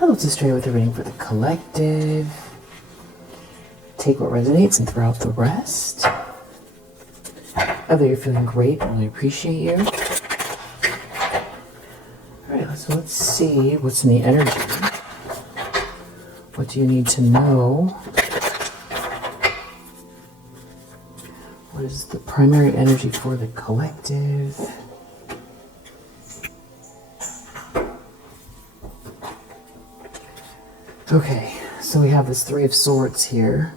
Hello, it's Astray with a reading for the collective. Take what resonates and throw out the rest. Whether you're feeling great, I really appreciate you. Alright, so let's see what's in the energy. What do you need to know? What is the primary energy for the collective? Okay, so we have this Three of Swords here.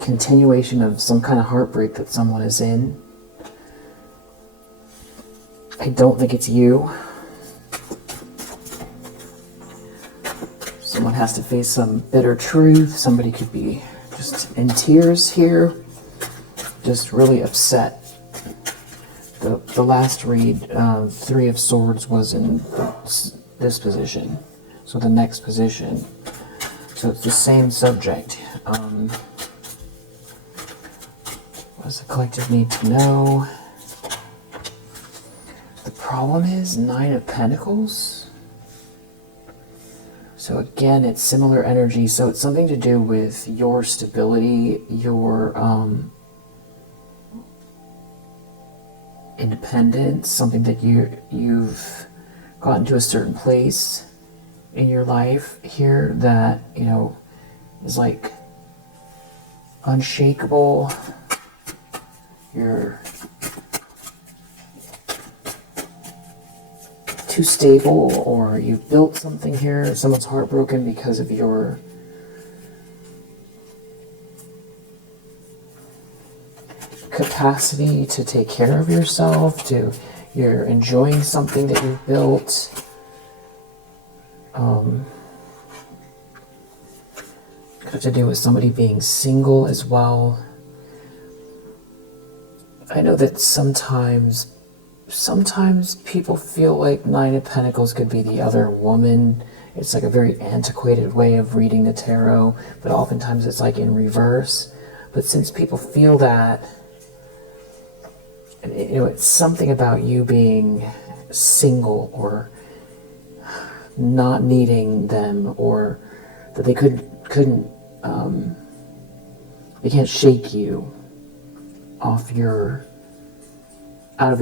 Continuation of some kind of heartbreak that someone is in. I don't think it's you. Someone has to face some bitter truth. Somebody could be just in tears here. Just really upset. The last read, Three of Swords, was in this position. So the next position. So it's the same subject. What does the collective need to know? The problem is Nine of Pentacles. So again, it's similar energy. So it's something to do with your stability, your independence, something that you've gotten to a certain place in your life here that, you know, is like unshakable. You're too stable, or you've built something here. Someone's heartbroken because of your capacity to take care of yourself, you're enjoying something that you've built. Could have to do with somebody being single as well. I know that sometimes people feel like Nine of Pentacles could be the other woman. It's like a very antiquated way of reading the tarot, but oftentimes it's like in reverse. But since people feel that, you know, it's something about you being single or not needing them, or that they they can't shake you out of your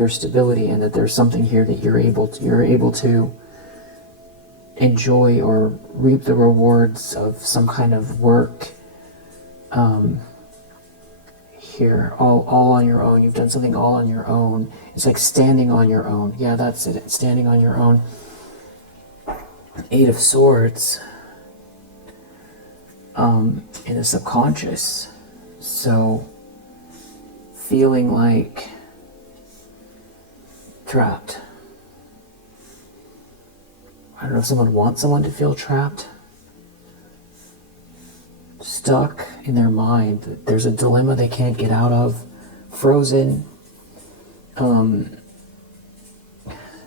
stability, and that there's something here that you're able to enjoy or reap the rewards of some kind of work here, all on your own. You've done something all on your own. It's like standing on your own. Yeah, that's it. Standing on your own. Eight of Swords in the subconscious. So feeling like trapped. I don't know if someone wants someone to feel trapped. Stuck in their mind. There's a dilemma they can't get out of. Frozen.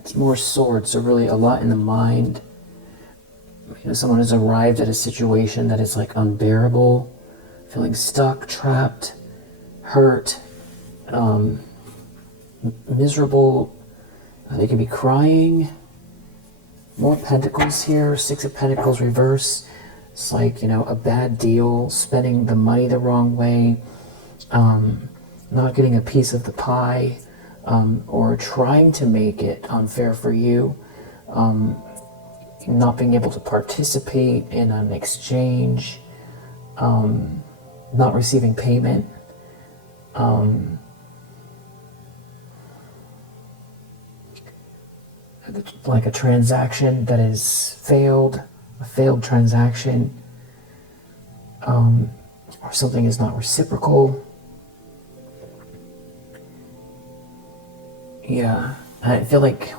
It's more swords, so really a lot in the mind. You know, someone has arrived at a situation that is like unbearable, feeling stuck, trapped, hurt, miserable. They can be crying. More Pentacles here. Six of Pentacles reverse. It's like, you know, a bad deal, spending the money the wrong way, not getting a piece of the pie, or trying to make it unfair for you, not being able to participate in an exchange, not receiving payment, like a transaction that is failed, a failed transaction, or something is not reciprocal. Yeah, I feel like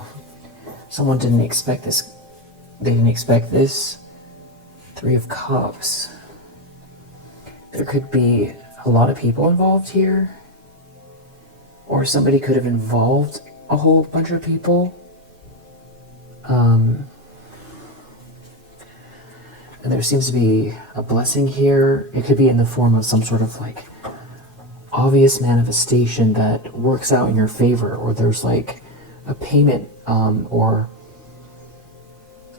someone didn't expect this. They didn't expect this. Three of Cups. There could be a lot of people involved here, or somebody could have involved a whole bunch of people. And there seems to be a blessing here. It could be in the form of some sort of like obvious manifestation that works out in your favor, or there's like a payment or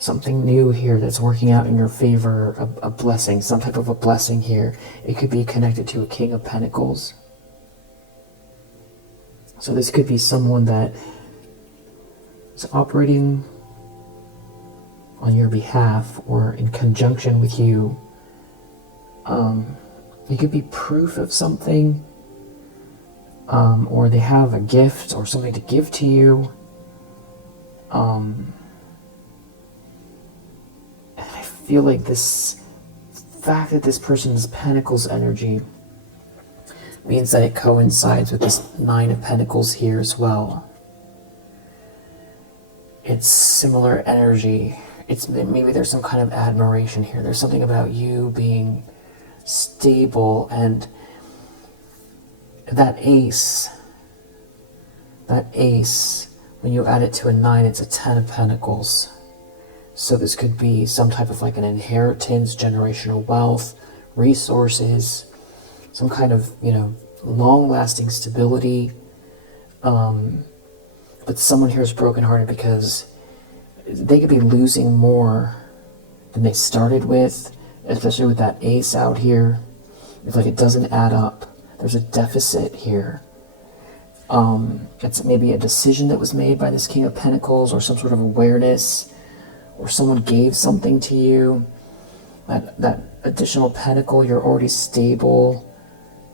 something new here that's working out in your favor, a blessing, some type of a blessing here. It could be connected to a King of Pentacles. So this could be someone that is operating on your behalf or in conjunction with you. It could be proof of something, or they have a gift or something to give to you. And I feel like this fact that this person's Pentacles energy means that it coincides with this Nine of Pentacles here as well. It's similar energy. It's maybe there's some kind of admiration here. There's something about you being stable, and that ace, when you add it to a 9, it's a 10 of Pentacles. So this could be some type of like an inheritance, generational wealth, resources, some kind of, long-lasting stability. But someone here is brokenhearted because they could be losing more than they started with, especially with that ace out here. It's like it doesn't add up. There's a deficit here. It's maybe a decision that was made by this King of Pentacles, or some sort of awareness, or someone gave something to you. That additional pentacle, you're already stable,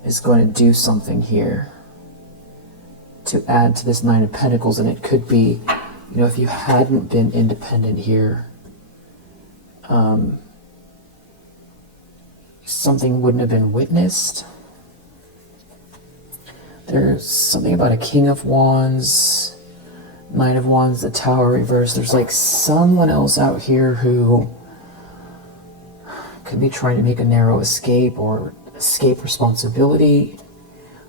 is going to do something here to add to this Nine of Pentacles. And it could be, if you hadn't been independent here, something wouldn't have been witnessed. There's something about a King of Wands, Knight of Wands, the Tower reverse. There's like someone else out here who could be trying to make a narrow escape, or escape responsibility,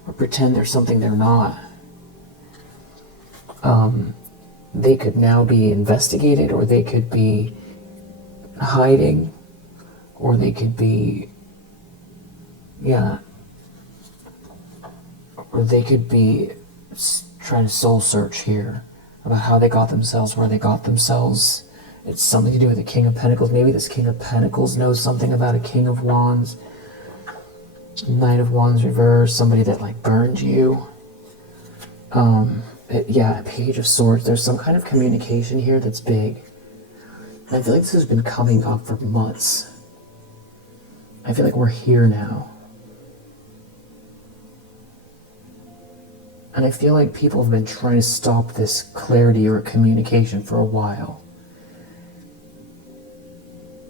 or pretend there's something they're not. They could now be investigated, or they could be hiding, or they could be, or they could be trying to soul search here about how they got themselves, where they got themselves. It's something to do with the King of Pentacles. Maybe this King of Pentacles knows something about a King of Wands, Knight of Wands reverse, somebody that like burned you. Page of Swords. There's some kind of communication here that's big. And I feel like this has been coming up for months. I feel like we're here now. And I feel like people have been trying to stop this clarity or communication for a while.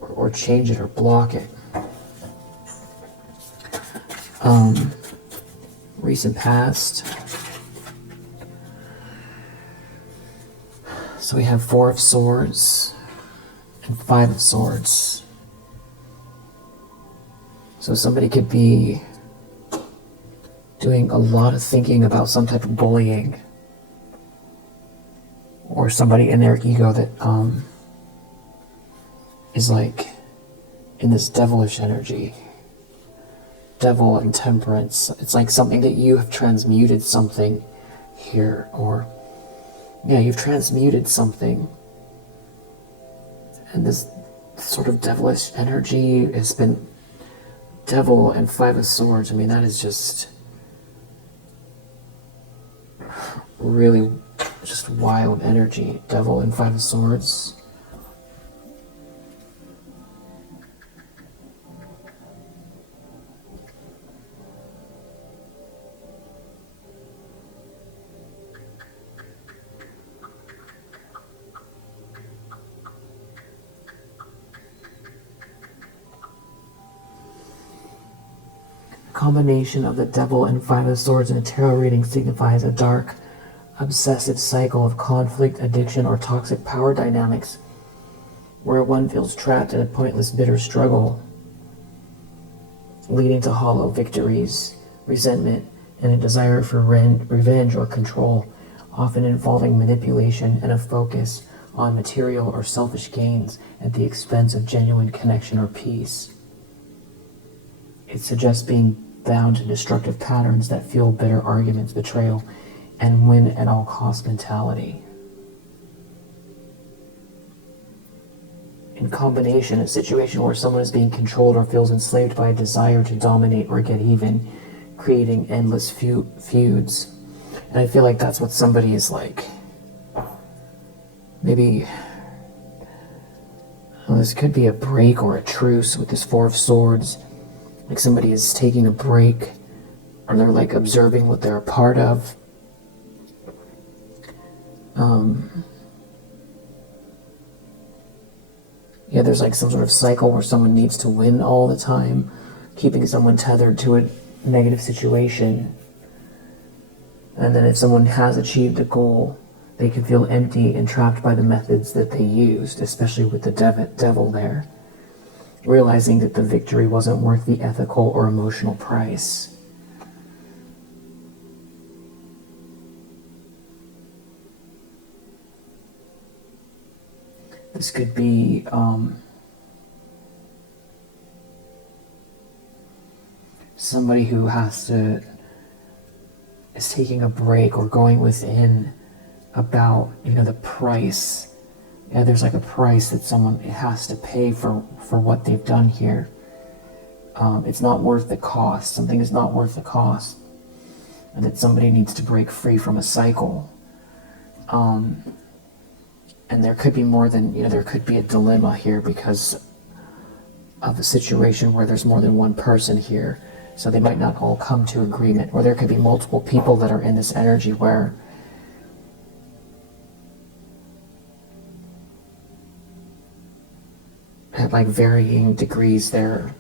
Or change it or block it. Recent past. So we have 4 of Swords and 5 of Swords. So somebody could be doing a lot of thinking about some type of bullying, or somebody in their ego that is like in this devilish energy. Devil and Temperance. It's like something that you have transmuted something here, or you've transmuted something, and this sort of devilish energy has been Devil and 5 of Swords. I mean, that is just really just wild energy. Devil and 5 of Swords. Combination of the Devil and 5 of Swords in a tarot reading signifies a dark, obsessive cycle of conflict, addiction, or toxic power dynamics, where one feels trapped in a pointless, bitter struggle, leading to hollow victories, resentment, and a desire for revenge or control, often involving manipulation and a focus on material or selfish gains at the expense of genuine connection or peace. It suggests being bound to destructive patterns that fuel bitter arguments, betrayal, and win-at-all-cost mentality. in combination, a situation where someone is being controlled or feels enslaved by a desire to dominate or get even, creating endless feuds. And I feel like that's what somebody is like. Maybe this could be a break or a truce with this Four of Swords. Like somebody is taking a break, or they're like observing what they're a part of. Yeah, there's like some sort of cycle where someone needs to win all the time, keeping someone tethered to a negative situation. And then if someone has achieved a goal, they can feel empty and trapped by the methods that they used, especially with the devil there, realizing that the victory wasn't worth the ethical or emotional price. This could be somebody who is taking a break or going within about, the price. Yeah, there's like a price that someone has to pay for what they've done here. It's not worth the cost. Something is not worth the cost. And that somebody needs to break free from a cycle. And there could be more than, there could be a dilemma here because of a situation where there's more than one person here. So they might not all come to agreement. Or there could be multiple people that are in this energy where at like varying degrees they're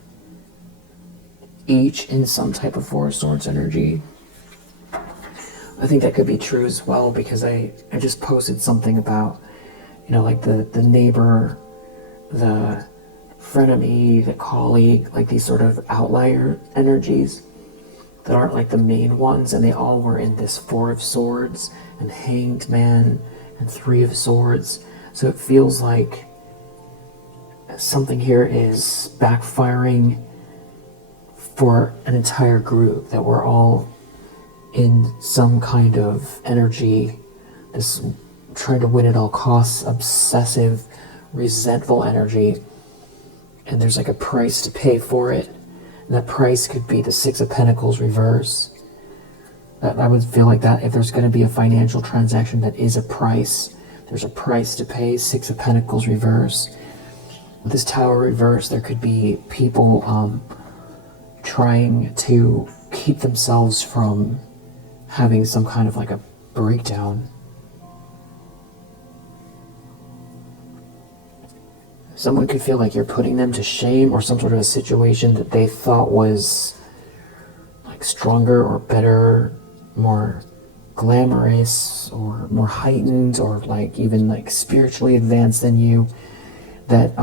each in some type of Four of Swords energy. I think that could be true as well because I just posted something about like the neighbor, the frenemy, the colleague, like these sort of outlier energies that aren't like the main ones, and they all were in this Four of Swords and Hanged Man and Three of Swords. So it feels like something here is backfiring for an entire group, that we're all in some kind of energy, this trying to win at all costs, obsessive, resentful energy, and there's like a price to pay for it. And that price could be the Six of Pentacles reverse. I would feel like that if there's going to be a financial transaction that is a price, there's a price to pay. Six of Pentacles reverse. With this Tower reverse, there could be people trying to keep themselves from having some kind of like a breakdown. Someone could feel like you're putting them to shame, or some sort of a situation that they thought was like stronger or better, more glamorous or more heightened, or like even like spiritually advanced than you, that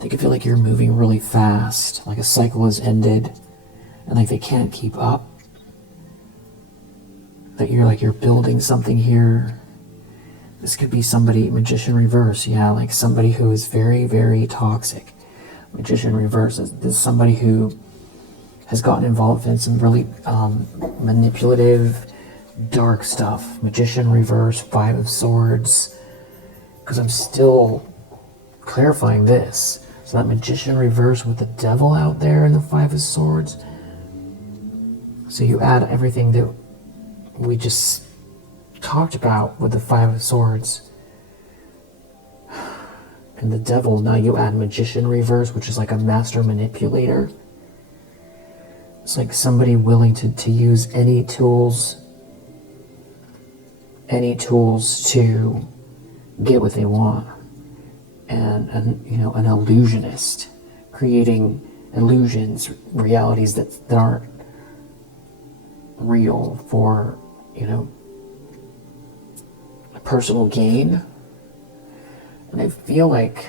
they could feel like you're moving really fast, like a cycle has ended and like they can't keep up. That you're building something here. This could be somebody, Magician reverse, yeah, like somebody who is very, very toxic. Magician reverse is somebody who has gotten involved in some really manipulative, dark stuff. Magician reverse, Five of Swords, because I'm still clarifying this. So that Magician reverse with the Devil out there and the Five of Swords. So you add everything that we just talked about with the Five of Swords and the Devil. Now you add Magician reverse, which is like a master manipulator. It's like somebody willing to use any tools to get what they want. And an illusionist, creating illusions, realities that aren't real for personal gain. And I feel like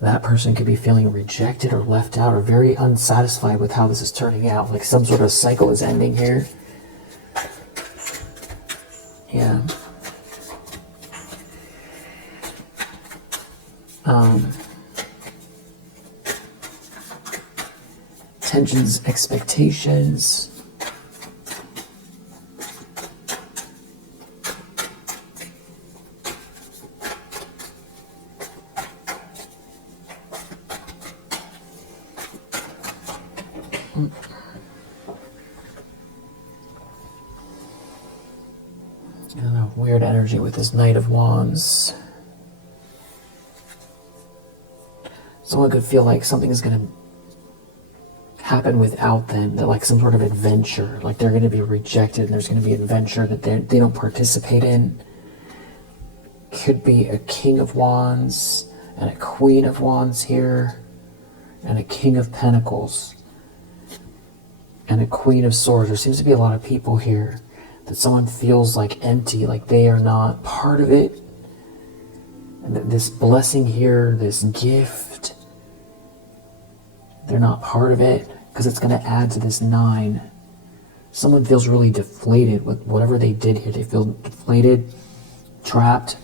that person could be feeling rejected or left out or very unsatisfied with how this is turning out. Like some sort of cycle is ending here. Yeah. Tensions, expectations. I don't know, weird energy with this Knight of Wands. Someone could feel like something is going to happen without them, that like some sort of adventure, like they're going to be rejected and there's going to be an adventure that they don't participate in. Could be a King of Wands and a Queen of Wands here, and a King of Pentacles and a Queen of Swords. There seems to be a lot of people here that someone feels like empty, like they are not part of it. And this blessing here, this gift, they're not part of it because it's going to add to this 9. Someone feels really deflated with whatever they did here. They feel deflated, trapped,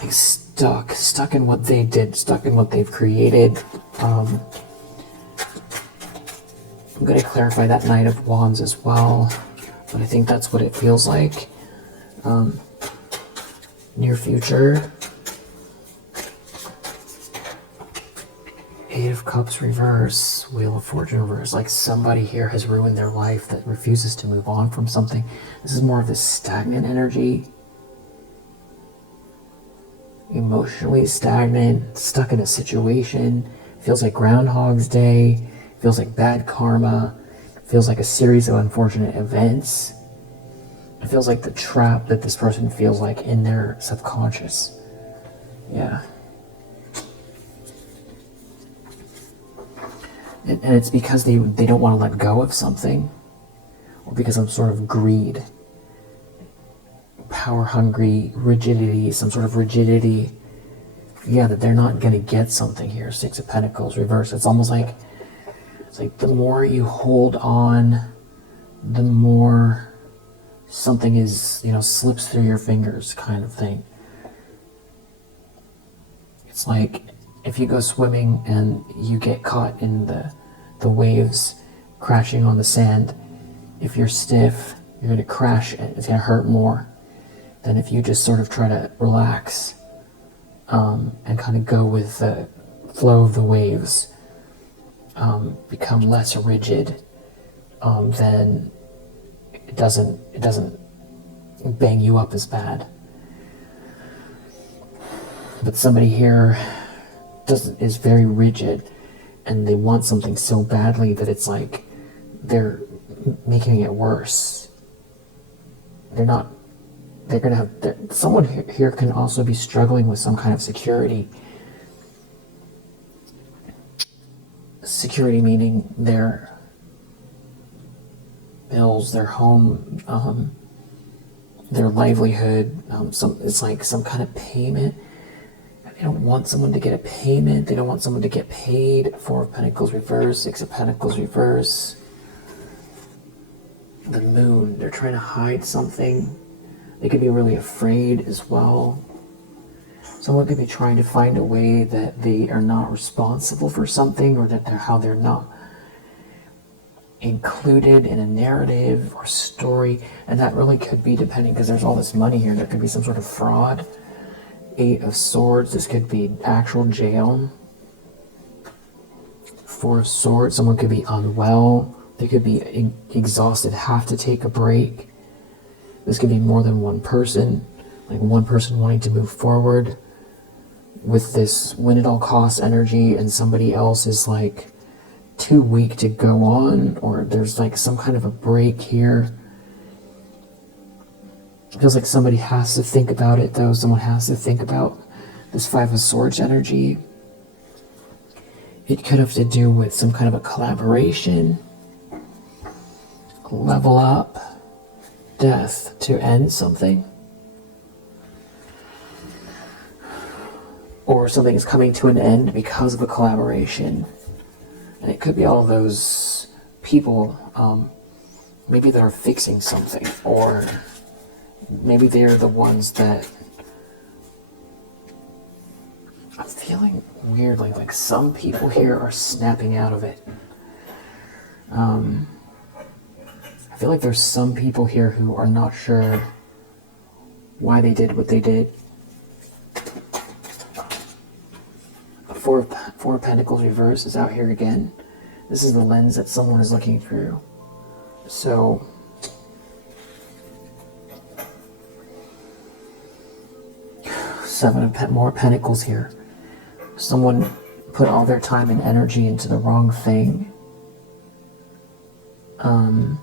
like stuck in what they did, stuck in what they've created. I'm going to clarify that Knight of Wands as well, but I think that's what it feels like. Near future. 8 of Cups reverse, Wheel of Fortune reverse. Like somebody here has ruined their life that refuses to move on from something. This is more of this stagnant energy. Emotionally stagnant, stuck in a situation. Feels like Groundhog's Day. Feels like bad karma. Feels like a series of unfortunate events. It feels like the trap that this person feels like in their subconscious. Yeah. And it's because they don't want to let go of something, or because of sort of greed, power hungry, rigidity, some sort of rigidity. Yeah, that they're not going to get something here. 6 of Pentacles reverse. It's almost like, it's like the more you hold on, the more something is, slips through your fingers kind of thing. It's like if you go swimming and you get caught in the waves crashing on the sand, if you're stiff, you're going to crash and it's going to hurt more than if you just sort of try to relax and kind of go with the flow of the waves, become less rigid, then it doesn't bang you up as bad. But somebody here is very rigid, and they want something so badly that it's like they're making it worse. Someone here can also be struggling with some kind of security. Security meaning their bills, their home, their livelihood. It's like some kind of payment. They don't want someone to get a payment. They don't want someone to get paid. 4 of Pentacles reverse, 6 of Pentacles reverse. The Moon, they're trying to hide something. They could be really afraid as well. Someone could be trying to find a way that they are not responsible for something, or that they're not included in a narrative or story. And that really could be depending, because there's all this money here. There could be some sort of fraud. 8 of Swords, this could be actual jail. 4 of Swords, someone could be unwell. They could be exhausted, have to take a break. This could be more than one person, like one person wanting to move forward with this win at all costs energy, and somebody else is like too weak to go on, or there's like some kind of a break here. It feels like somebody has to think about it, though. Someone has to think about this 5 of Swords energy. It could have to do with some kind of a collaboration, level up, death to end something. Or something is coming to an end because of a collaboration. And it could be all those people, maybe they're fixing something, or maybe they're the ones that, I'm feeling weirdly like some people here are snapping out of it. I feel like there's some people here who are not sure why they did what they did. Four of Pentacles reverse is out here again. This is the lens that someone is looking through. So more Pentacles here. Someone put all their time and energy into the wrong thing. And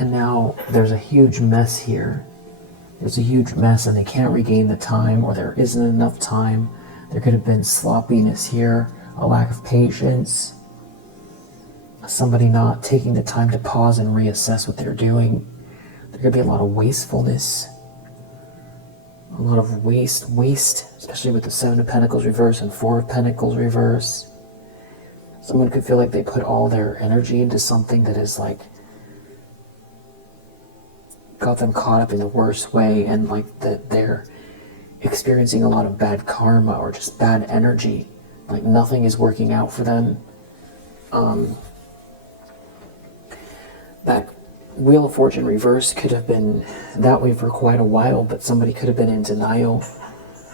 now there's a huge mess here. There's a huge mess and they can't regain the time, or there isn't enough time. There could have been sloppiness here, a lack of patience, somebody not taking the time to pause and reassess what they're doing. There could be a lot of wastefulness, a lot of waste, especially with the Seven of Pentacles reverse and Four of Pentacles reverse. Someone could feel like they put all their energy into something that is like got them caught up in the worst way, and like that they're experiencing a lot of bad karma or just bad energy, like nothing is working out for them. That Wheel of Fortune reverse could have been that way for quite a while, but somebody could have been in denial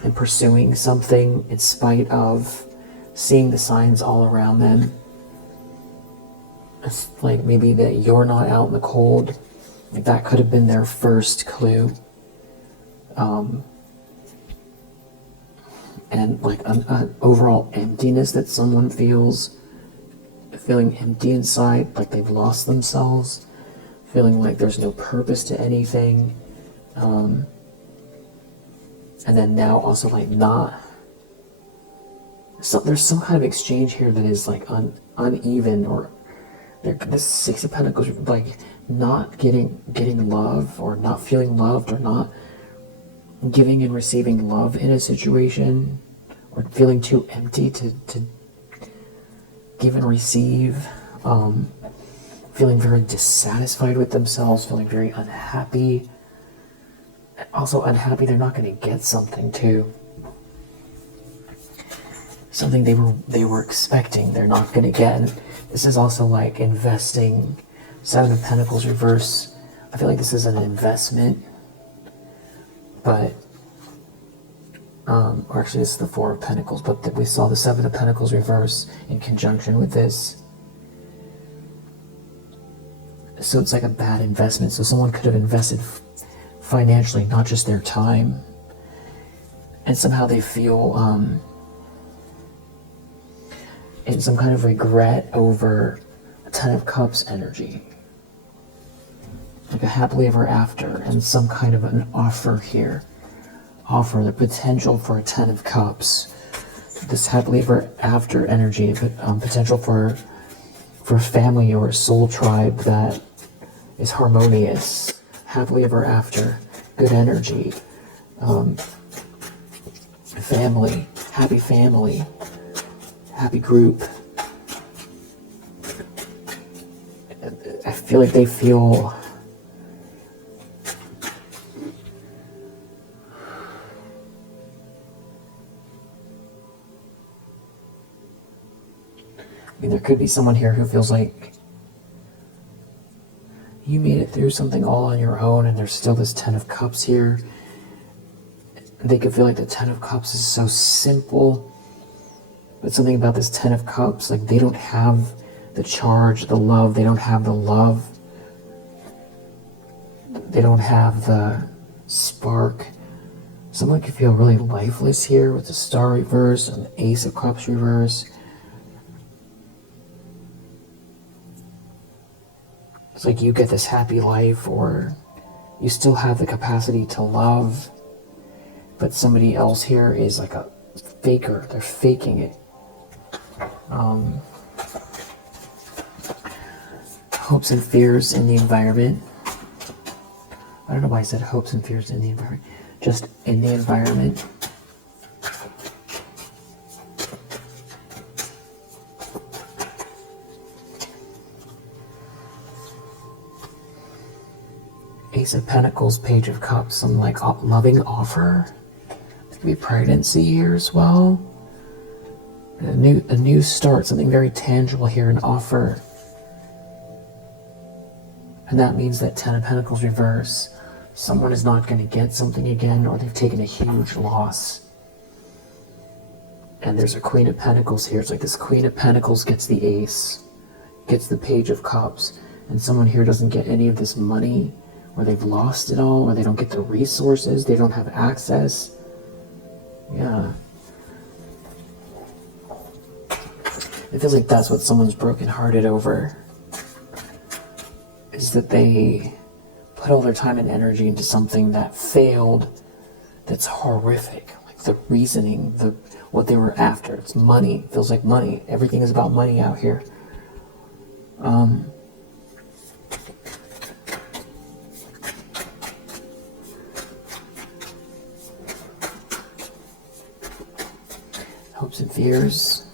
and pursuing something in spite of seeing the signs all around them. It's like maybe that you're not out in the cold. Like that could have been their first clue. And like an overall emptiness that someone feels, feeling empty inside, like they've lost themselves, feeling like there's no purpose to anything. And then now also like there's some kind of exchange here that is like uneven, or this Six of Pentacles, like not getting love, or not feeling loved, or not giving and receiving love in a situation, or feeling too empty to give and receive, feeling very dissatisfied with themselves, feeling very unhappy. Also unhappy they're not going to get something too. Something they were expecting they're not going to get. And this is also like investing. Seven of Pentacles reverse. I feel like this is an investment, but or actually this is the Four of Pentacles, but we saw the Seven of Pentacles reverse in conjunction with this. So it's like a bad investment. So someone could have invested financially, not just their time, and somehow they feel in some kind of regret over a Ten of Cups energy, like a happily ever after, and some kind of an offer here. Offer the potential for a Ten of Cups, this happily ever after energy, but potential for family or a soul tribe that is harmonious, happily ever after, good energy, family, happy group. I feel like they feel there could be someone here who feels like you made it through something all on your own, and there's still this Ten of Cups here. They could feel like the Ten of Cups is so simple, but something about this Ten of Cups, like they don't have the charge, the love, they don't have the love, they don't have the spark. Someone could feel really lifeless here with the Star reverse and the Ace of Cups reverse. It's like you get this happy life, or you still have the capacity to love, but somebody else here is like a faker. They're faking it. Hopes and fears in the environment. I don't know why I said hopes and fears in the environment. Just in the environment. Ace of Pentacles, Page of Cups, some like loving offer. There could be pregnancy here as well. A new start, something very tangible here, an offer. And that means that Ten of Pentacles reverse, someone is not going to get something again, or they've taken a huge loss. And there's a Queen of Pentacles here. It's like this Queen of Pentacles gets the Ace, gets the Page of Cups, and someone here doesn't get any of this money, or they've lost it all, or they don't get the resources, they don't have access. Yeah. It feels like that's what someone's brokenhearted over, is that they put all their time and energy into something that failed, that's horrific. Like the reasoning, what they were after. It's money. It feels like money. Everything is about money out here. Hopes and fears.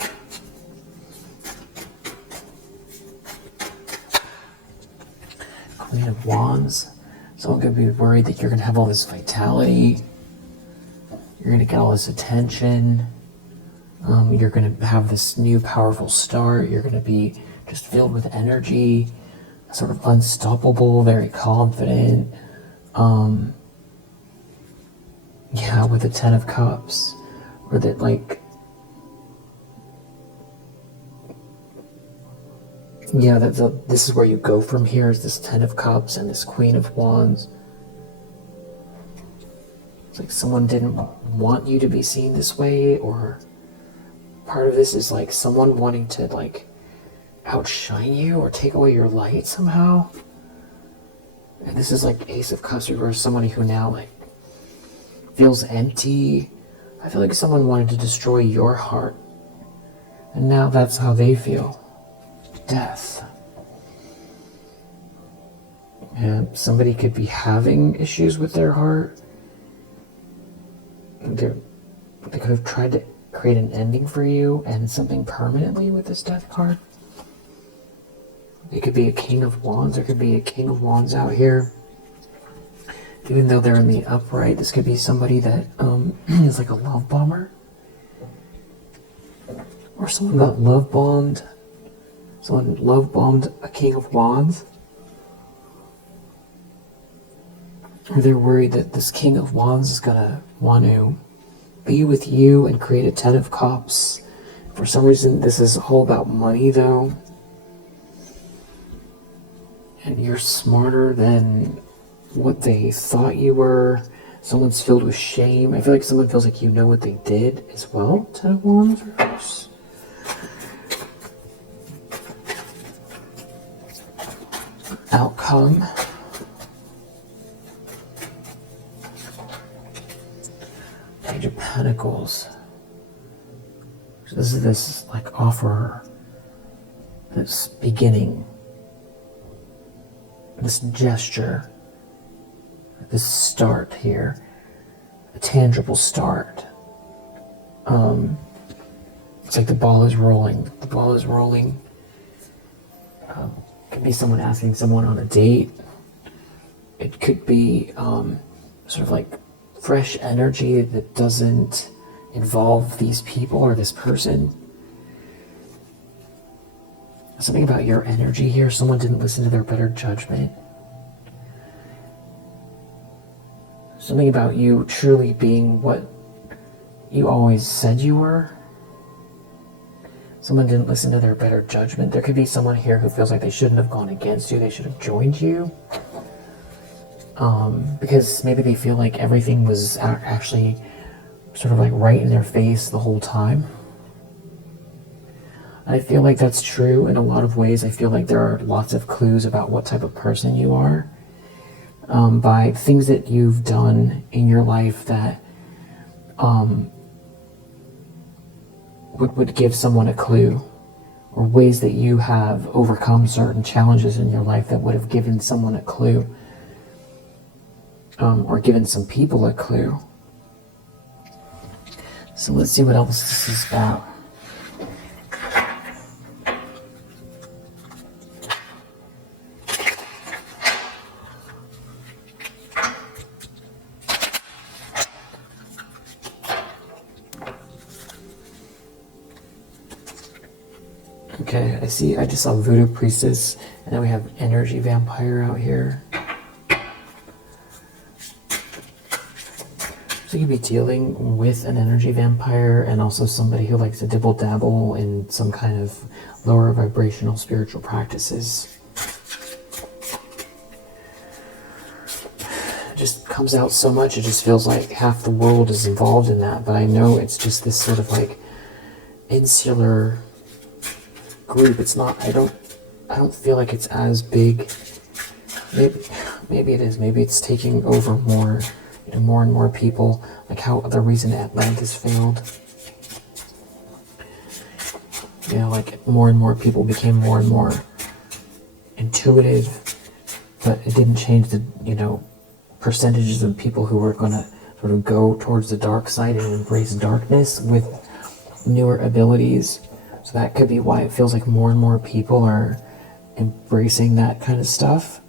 Queen of Wands. Someone could be worried that you're going to have all this vitality. You're going to get all this attention. You're going to have this new powerful start. You're going to be just filled with energy, sort of unstoppable, very confident. Yeah, with the Ten of Cups. Or that, like, yeah, this is where you go from here, is this Ten of Cups and this Queen of Wands. It's like someone didn't want you to be seen this way, or part of this is like someone wanting to like outshine you or take away your light somehow. And this is like Ace of Cups reverse, somebody who now like feels empty. I feel like someone wanted to destroy your heart, and now that's how they feel. Death. And somebody could be having issues with their heart. They could have tried to create an ending for you and something permanently with this Death card. It could be a King of Wands. There could be a King of Wands out here. Even though they're in the upright, this could be somebody that is like a love bomber. Or someone got love bombed. Someone love bombed a King of Wands. Or they're worried that this King of Wands is gonna want to be with you and create a Ten of Cups. For some reason, this is all about money though. And you're smarter than what they thought you were. Someone's filled with shame. I feel like someone feels like you know what they did as well. Ten of Wands reverse. Outcome. Page of Pentacles. So this is this like offer, this beginning, this gesture, this start here, a tangible start. It's like the ball is rolling. The ball is rolling. It could be someone asking someone on a date. It could be sort of like fresh energy that doesn't involve these people or this person. Something about your energy here. Someone didn't listen to their better judgment. Something about you truly being what you always said you were. Someone didn't listen to their better judgment. There could be someone here who feels like they shouldn't have gone against you. They should have joined you. Because maybe they feel like everything was actually sort of like right in their face the whole time. I feel like that's true in a lot of ways. I feel like there are lots of clues about what type of person you are by things that you've done in your life that would give someone a clue, or ways that you have overcome certain challenges in your life that would have given someone a clue, or given some people a clue. So let's see what else this is about. Okay, I just saw Voodoo Priestess, and then we have Energy Vampire out here. So you could be dealing with an energy vampire and also somebody who likes to dibble dabble in some kind of lower vibrational spiritual practices. It just comes out so much, it just feels like half the world is involved in that, but I know it's just this sort of like insular group. It's not, I don't feel like it's as big. Maybe it is. Maybe it's taking over more, more and more people. Like how the reason Atlantis failed. Like more and more people became more and more intuitive, but it didn't change the, percentages of people who were going to sort of go towards the dark side and embrace darkness with newer abilities. So that could be why it feels like more and more people are embracing that kind of stuff.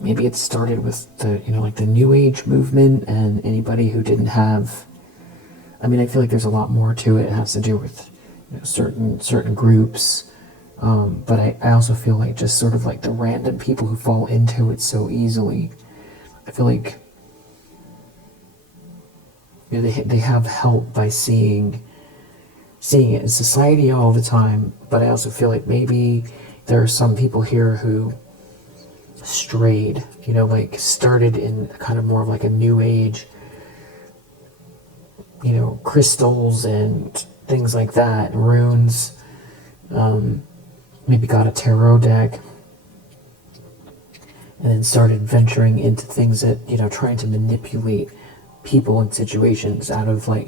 Maybe it started with the, like the New Age movement, and anybody who didn't have, I feel like there's a lot more to it. It has to do with certain groups. But I also feel like just sort of like the random people who fall into it so easily. I feel like they have help by seeing it in society all the time. But I also feel like maybe there are some people here who strayed, like started in kind of more of like a New Age, crystals and things like that, runes. Maybe got a tarot deck and then started venturing into things that, trying to manipulate people and situations out of like,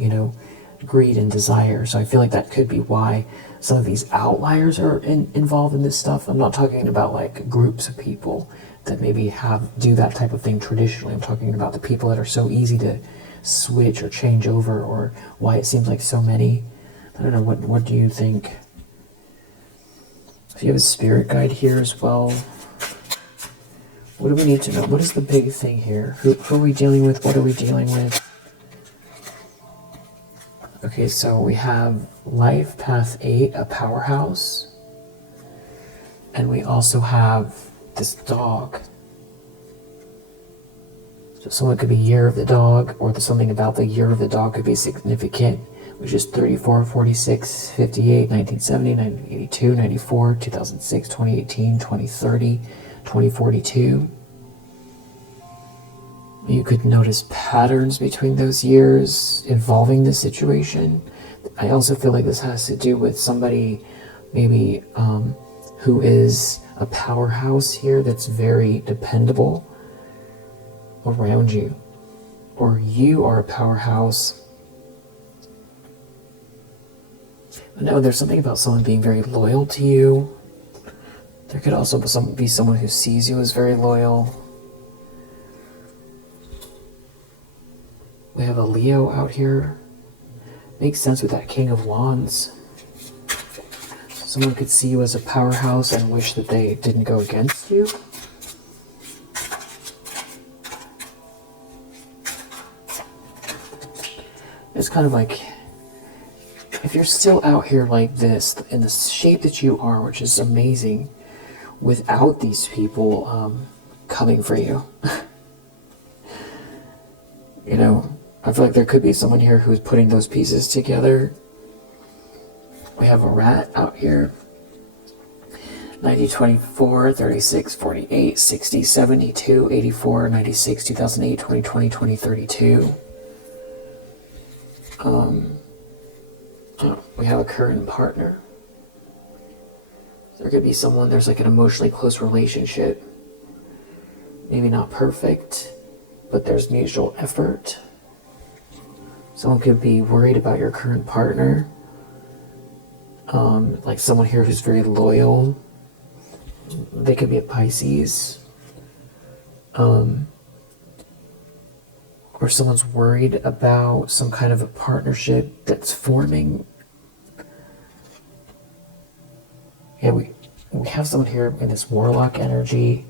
greed and desire. So I feel like that could be why some of these outliers are involved in this stuff. I'm not talking about like groups of people that maybe do that type of thing traditionally. I'm talking about the people that are so easy to switch or change over, or why it seems like so many. I don't know, what do you think? So you have a spirit guide here as well. What do we need to know? What is the big thing here? Who are we dealing with? What are we dealing with? Okay, so we have Life Path 8, a powerhouse. And we also have this dog. So someone could be Year of the Dog, or something about the Year of the Dog could be significant, which is 34, 46, 58, 1970, 1982, 94, 2006, 2018, 2030, 2042. You could notice patterns between those years involving this situation. I also feel like this has to do with somebody maybe who is a powerhouse here that's very dependable around you. Or you are a powerhouse. No, there's something about someone being very loyal to you. There could also be someone who sees you as very loyal. We have a Leo out here. Makes sense with that King of Wands. Someone could see you as a powerhouse and wish that they didn't go against you. It's kind of like, if you're still out here like this, in the shape that you are, which is amazing, without these people coming for you. I feel like there could be someone here who's putting those pieces together. We have a rat out here. 90, 24, 36, 48, 60, 72, 84, 96, 2008, 2020, 2032. We have a current partner. There could be someone, there's like an emotionally close relationship. Maybe not perfect, but there's mutual effort. Someone could be worried about your current partner. Like someone here who's very loyal. They could be a Pisces. Or someone's worried about some kind of a partnership that's forming. Yeah, we have someone here in this warlock energy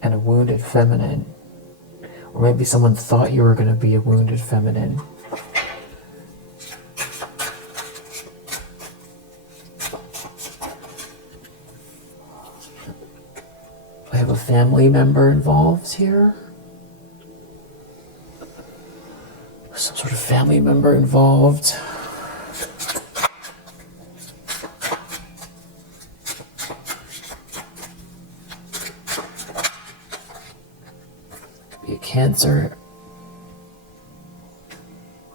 and a wounded feminine. Or maybe someone thought you were going to be a wounded feminine. I have a family member involved here. member involved. Be a Cancer.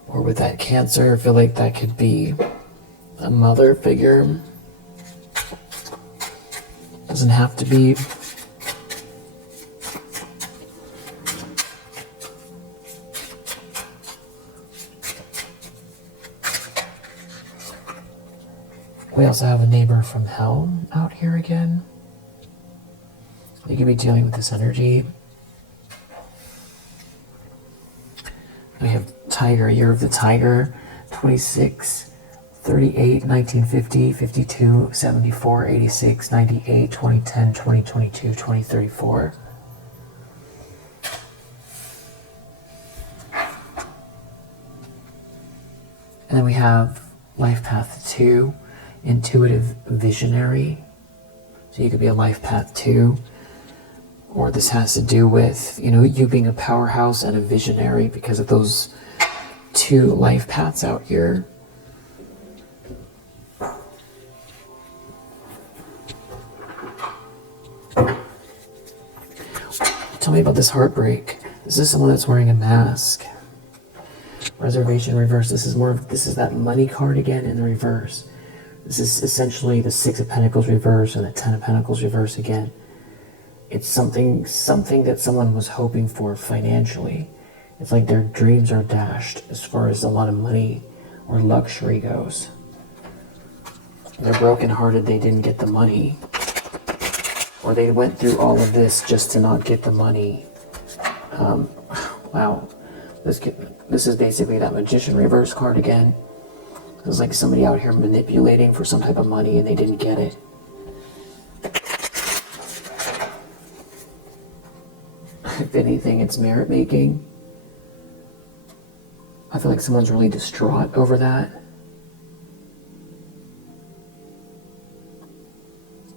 Or with that Cancer, I feel like that could be a mother figure. Doesn't have to be. We also have a neighbor from hell out here again. You could be dealing with this energy. We have Tiger, Year of the Tiger, 26, 38, 1950, 52, 74, 86, 98, 2010, 2022, 2034. And then we have Life Path 2, Intuitive Visionary. So you could be a Life Path 2. Or this has to do with, you being a powerhouse and a visionary because of those two life paths out here. Tell me about this heartbreak. This is someone that's wearing a mask. Reservation reverse. This is that money card again in the reverse. This is essentially the Six of Pentacles reverse and the Ten of Pentacles reverse again. It's something that someone was hoping for financially. It's like their dreams are dashed as far as a lot of money or luxury goes. They're brokenhearted they didn't get the money. Or they went through all of this just to not get the money. Wow. This is basically that Magician reverse card again. It's like somebody out here manipulating for some type of money and they didn't get it. If anything, it's merit making. I feel like someone's really distraught over that.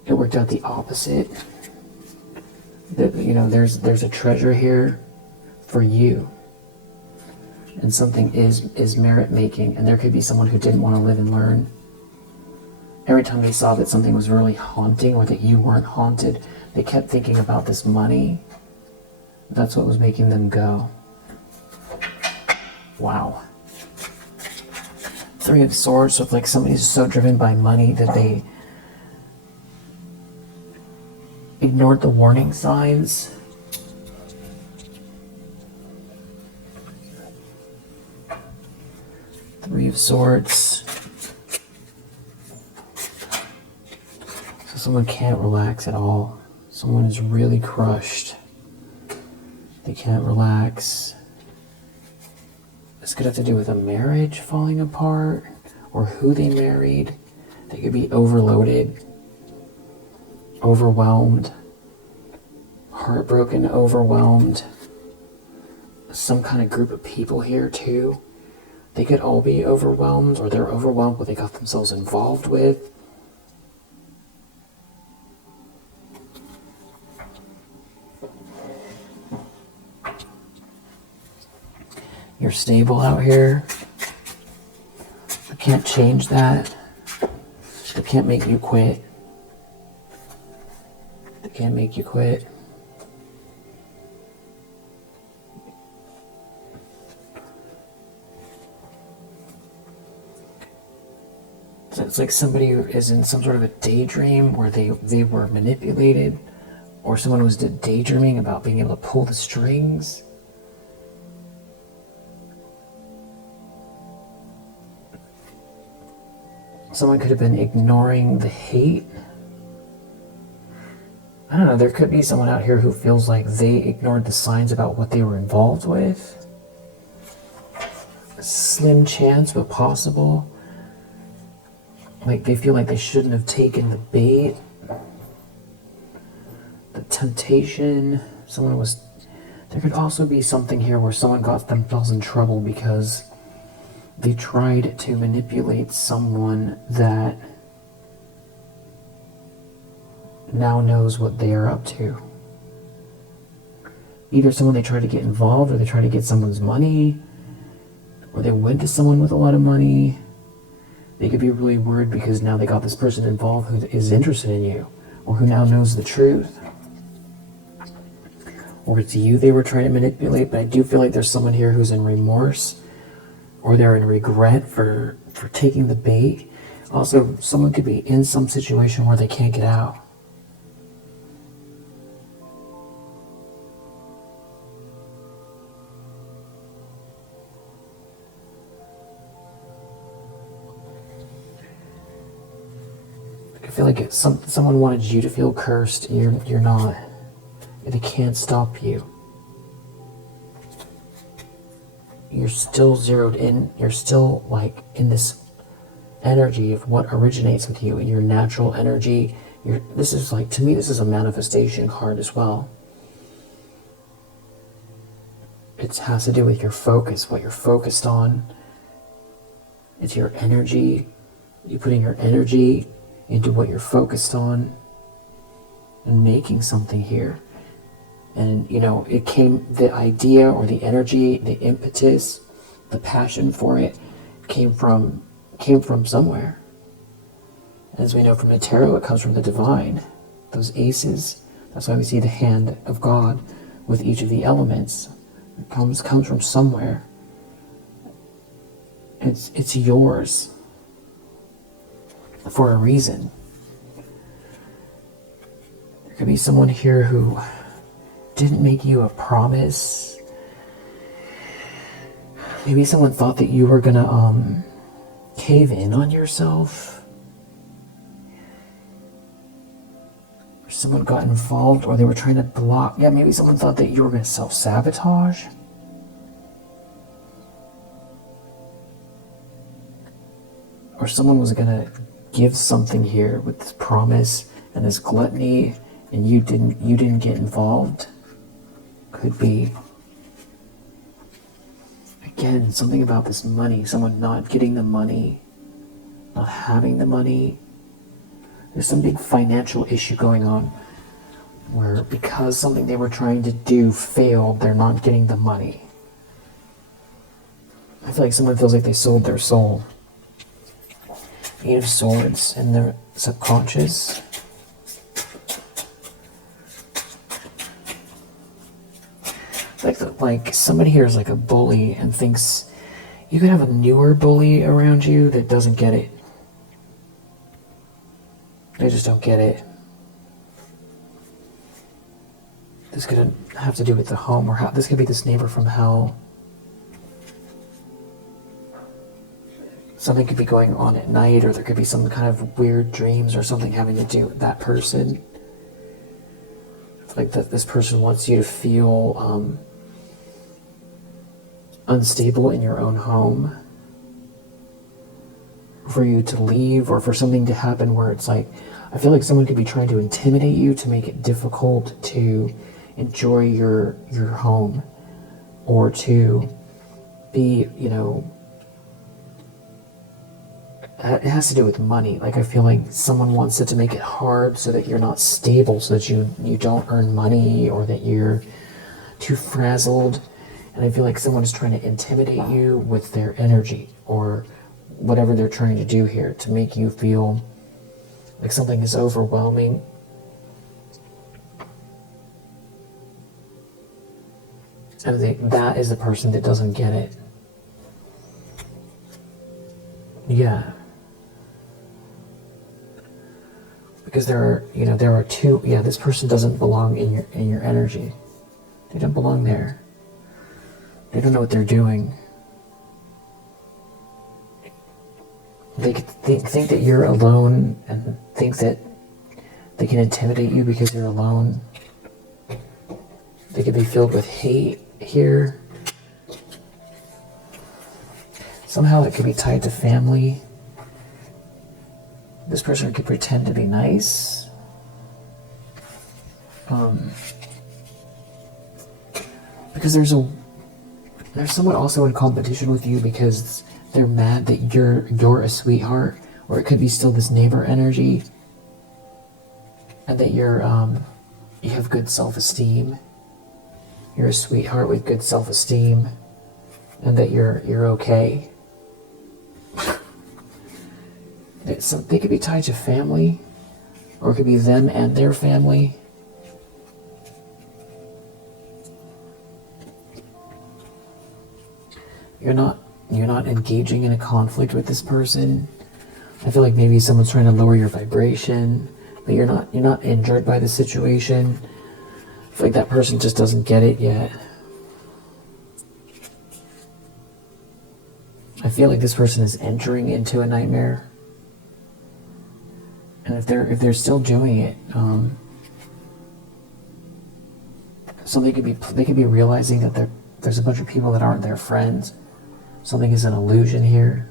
It worked out the opposite. There's a treasure here for you. And something is merit making. And there could be someone who didn't want to live and learn. Every time they saw that something was really haunting or that you weren't haunted, they kept thinking about this money. That's what was making them go. Wow. Three of Swords, so if like somebody's so driven by money that they ignored the warning signs. Three of Swords. So someone can't relax at all. Someone is really crushed. They can't relax. This could have to do with a marriage falling apart or who they married. They could be overloaded, overwhelmed, heartbroken, overwhelmed. Some kind of group of people here too. They could all be overwhelmed, or they're overwhelmed what they got themselves involved with. You're stable out here. I can't change that. They can't make you quit. They can't make you quit. So it's like somebody is in some sort of a daydream where they were manipulated, or someone was daydreaming about being able to pull the strings. Someone could have been ignoring the hate. I don't know, there could be someone out here who feels like they ignored the signs about what they were involved with. A slim chance, but possible. Like they feel like they shouldn't have taken the bait. The temptation. There could also be something here where someone got themselves in trouble because they tried to manipulate someone that now knows what they are up to. Either someone they tried to get involved, or they tried to get someone's money, or they went to someone with a lot of money. They could be really worried because now they got this person involved who is interested in you, or who now knows the truth. Or it's you they were trying to manipulate, but I do feel like there's someone here who's in remorse, or they're in regret for taking the bait. Also, someone could be in some situation where they can't get out. I feel like someone wanted you to feel cursed, and you're not. They can't stop you. You're still zeroed in. You're still like in this energy of what originates with you, your natural energy. This is like, to me, this is a manifestation card as well. It has to do with your focus, what you're focused on. It's your energy. You're putting your energy into what you're focused on and making something here. And it came, the idea or the energy, the impetus, the passion for it came from somewhere. As we know from the tarot, it comes from the divine. Those aces, that's why we see the hand of God with each of the elements. It comes from somewhere. It's yours for a reason. There could be someone here who didn't make you a promise. Maybe someone thought that you were gonna cave in on yourself. Or someone got involved, or they were trying to block. Yeah, maybe someone thought that you were gonna self-sabotage. Or someone was gonna give something here with this promise and this gluttony, and you didn't get involved. Could be. Again, something about this money, someone not getting the money, not having the money. There's some big financial issue going on where because something they were trying to do failed, they're not getting the money. I feel like someone feels like they sold their soul. Eight of Swords in their subconscious. Like somebody here is like a bully and thinks you could have a newer bully around you that doesn't get it. They just don't get it. This could have to do with the home, or this could be this neighbor from hell. Something could be going on at night, or there could be some kind of weird dreams or something having to do with that person. It's like that this person wants you to feel unstable in your own home, for you to leave, or for something to happen where it's like, I feel like someone could be trying to intimidate you to make it difficult to enjoy your home, or to be, it has to do with money. Like I feel like someone wants it to make it hard so that you're not stable, so that you don't earn money, or that you're too frazzled. And I feel like someone is trying to intimidate you with their energy, or whatever they're trying to do here, to make you feel like something is overwhelming. And that is the person that doesn't get it. Yeah. Because there are two, this person doesn't belong in your energy. They don't belong there. They don't know what they're doing. They could think that you're alone, and think that they can intimidate you because you're alone. They could be filled with hate here. Somehow it could be tied to family. This person could pretend to be nice. Because there's someone also in competition with you because they're mad that you're a sweetheart, or it could be still this neighbor energy, and that you have good self-esteem. You're a sweetheart with good self-esteem. and that you're okay. They could be tied to family, or it could be them and their family. You're not engaging in a conflict with this person. I feel like maybe someone's trying to lower your vibration, but you're not injured by the situation. I feel like that person just doesn't get it yet. I feel like this person is entering into a nightmare. And if they're still doing it, they could be realizing that there's a bunch of people that aren't their friends. Something is an illusion here.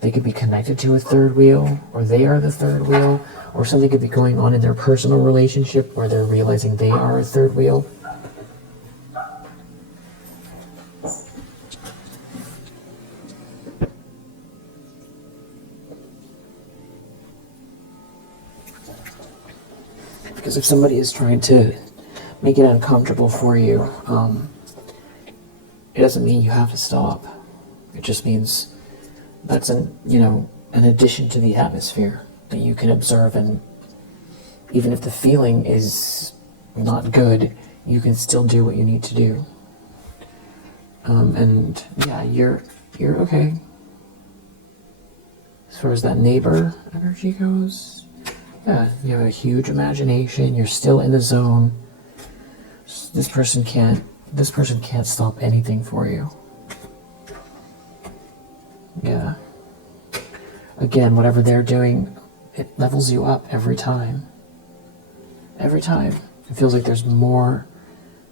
They could be connected to a third wheel, or they are the third wheel, or something could be going on in their personal relationship where they're realizing they are a third wheel. Because if somebody is trying to make it uncomfortable for you, it doesn't mean you have to stop. It just means that's an addition to the atmosphere that you can observe, and even if the feeling is not good, you can still do what you need to do. And yeah, you're okay. As far as that neighbor energy goes, yeah, you have a huge imagination. You're still in the zone. This person can't stop anything for you. Yeah. Again, whatever they're doing, it levels you up every time. Every time. It feels like there's more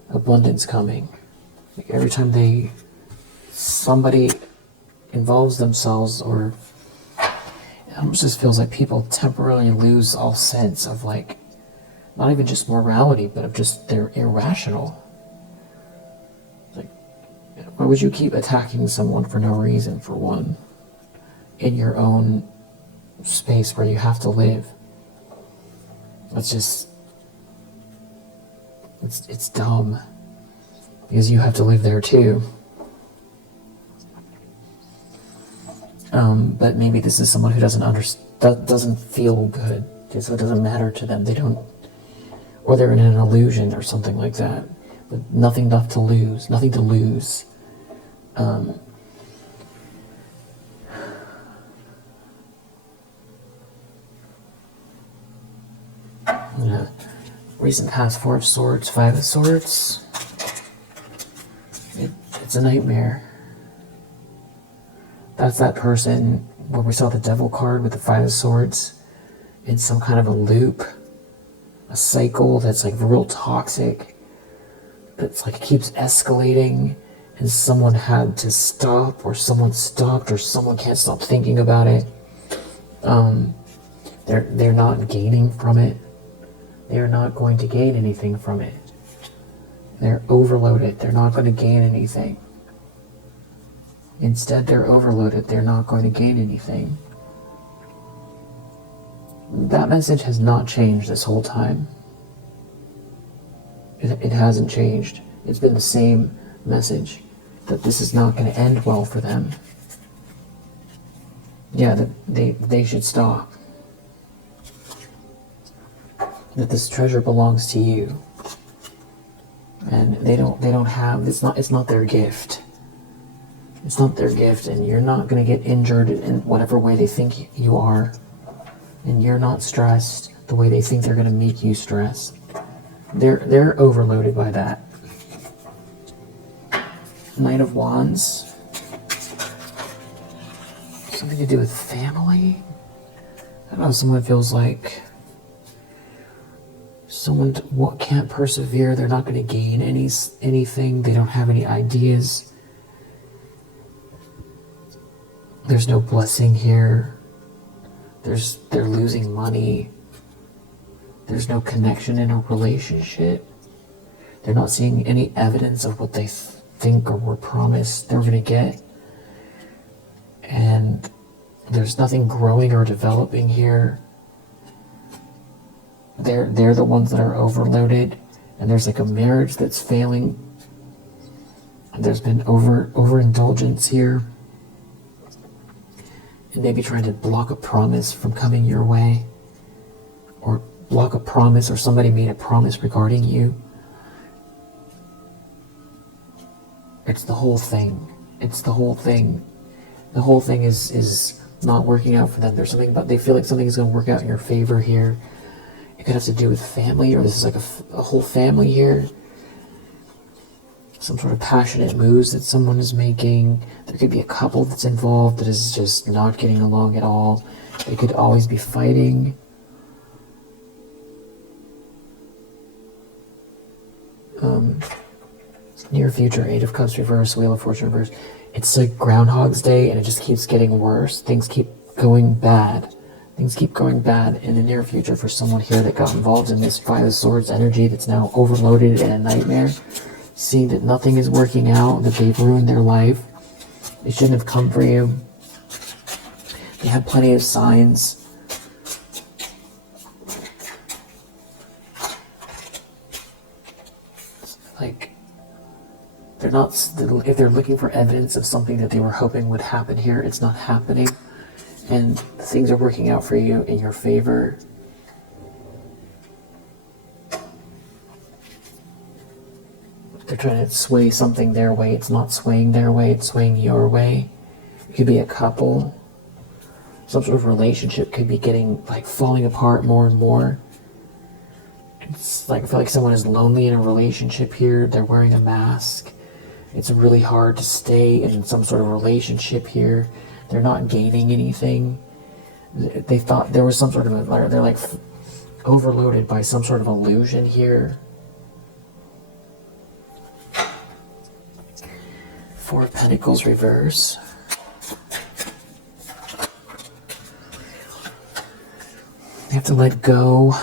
abundance coming. Like every time somebody involves themselves, or it almost just feels like people temporarily lose all sense of, like, not even just morality, but of just they're irrational. Like, why would you keep attacking someone for no reason, for one, in your own space where you have to live? It's dumb, because you have to live there too. But maybe this is someone who doesn't feel good, so it doesn't matter to them. They don't, or they're in an illusion or something like that. But nothing left to lose, nothing to lose. Yeah. Recent past, Four of Swords, Five of Swords. It's a nightmare. That's that person where we saw the Devil card with the Five of Swords in some kind of a loop, a cycle that's like real toxic, that's like keeps escalating, and someone had to stop, or someone stopped, or someone can't stop thinking about it. They're not gaining from it. They're not going to gain anything from it. They're overloaded. They're not going to gain anything. Instead, they're overloaded. They're not going to gain anything. That message has not changed this whole time. It hasn't changed. It's been the same message, that this is not going to end well for them. Yeah, that they should stop. That this treasure belongs to you. And they don't have, it's not their gift. It's not their gift, and you're not going to get injured in whatever way they think you are. And you're not stressed the way they think they're going to make you stressed. They're overloaded by that. Knight of Wands. Something to do with family? I don't know, someone feels like someone can't persevere. They're not going to gain anything. They don't have any ideas. There's no blessing here. They're losing money. There's no connection in a relationship. They're not seeing any evidence of what they think or were promised they're going to get. And there's nothing growing or developing here. They're the ones that are overloaded, and there's like a marriage that's failing. There's been overindulgence here. And maybe trying to block a promise from coming your way. Or block a promise, or somebody made a promise regarding you. It's the whole thing. It's the whole thing. The whole thing is not working out for them. There's something about, they feel like something is going to work out in your favor here. It could have to do with family, or this is like a whole family here. Some sort of passionate moves that someone is making. There could be a couple that's involved that is just not getting along at all. They could always be fighting. Near future, Eight of Cups reverse, Wheel of Fortune reverse. It's like Groundhog's Day, and it just keeps getting worse. Things keep going bad. Things keep going bad in the near future for someone here that got involved in this Five of Swords energy that's now overloaded and a nightmare. Seeing that nothing is working out, that they've ruined their life. They shouldn't have come for you. They had plenty of signs. Like, they're not, if they're looking for evidence of something that they were hoping would happen here, it's not happening. And things are working out for you in your favor. They're trying to sway something their way. It's not swaying their way, it's swaying your way. It could be a couple. Some sort of relationship could be getting, like, falling apart more and more. It's like, I feel like someone is lonely in a relationship here. They're wearing a mask. It's really hard to stay in some sort of relationship here. They're not gaining anything. They thought there was some sort of, they're like overloaded by some sort of illusion here. Four of Pentacles reverse. You have to let go.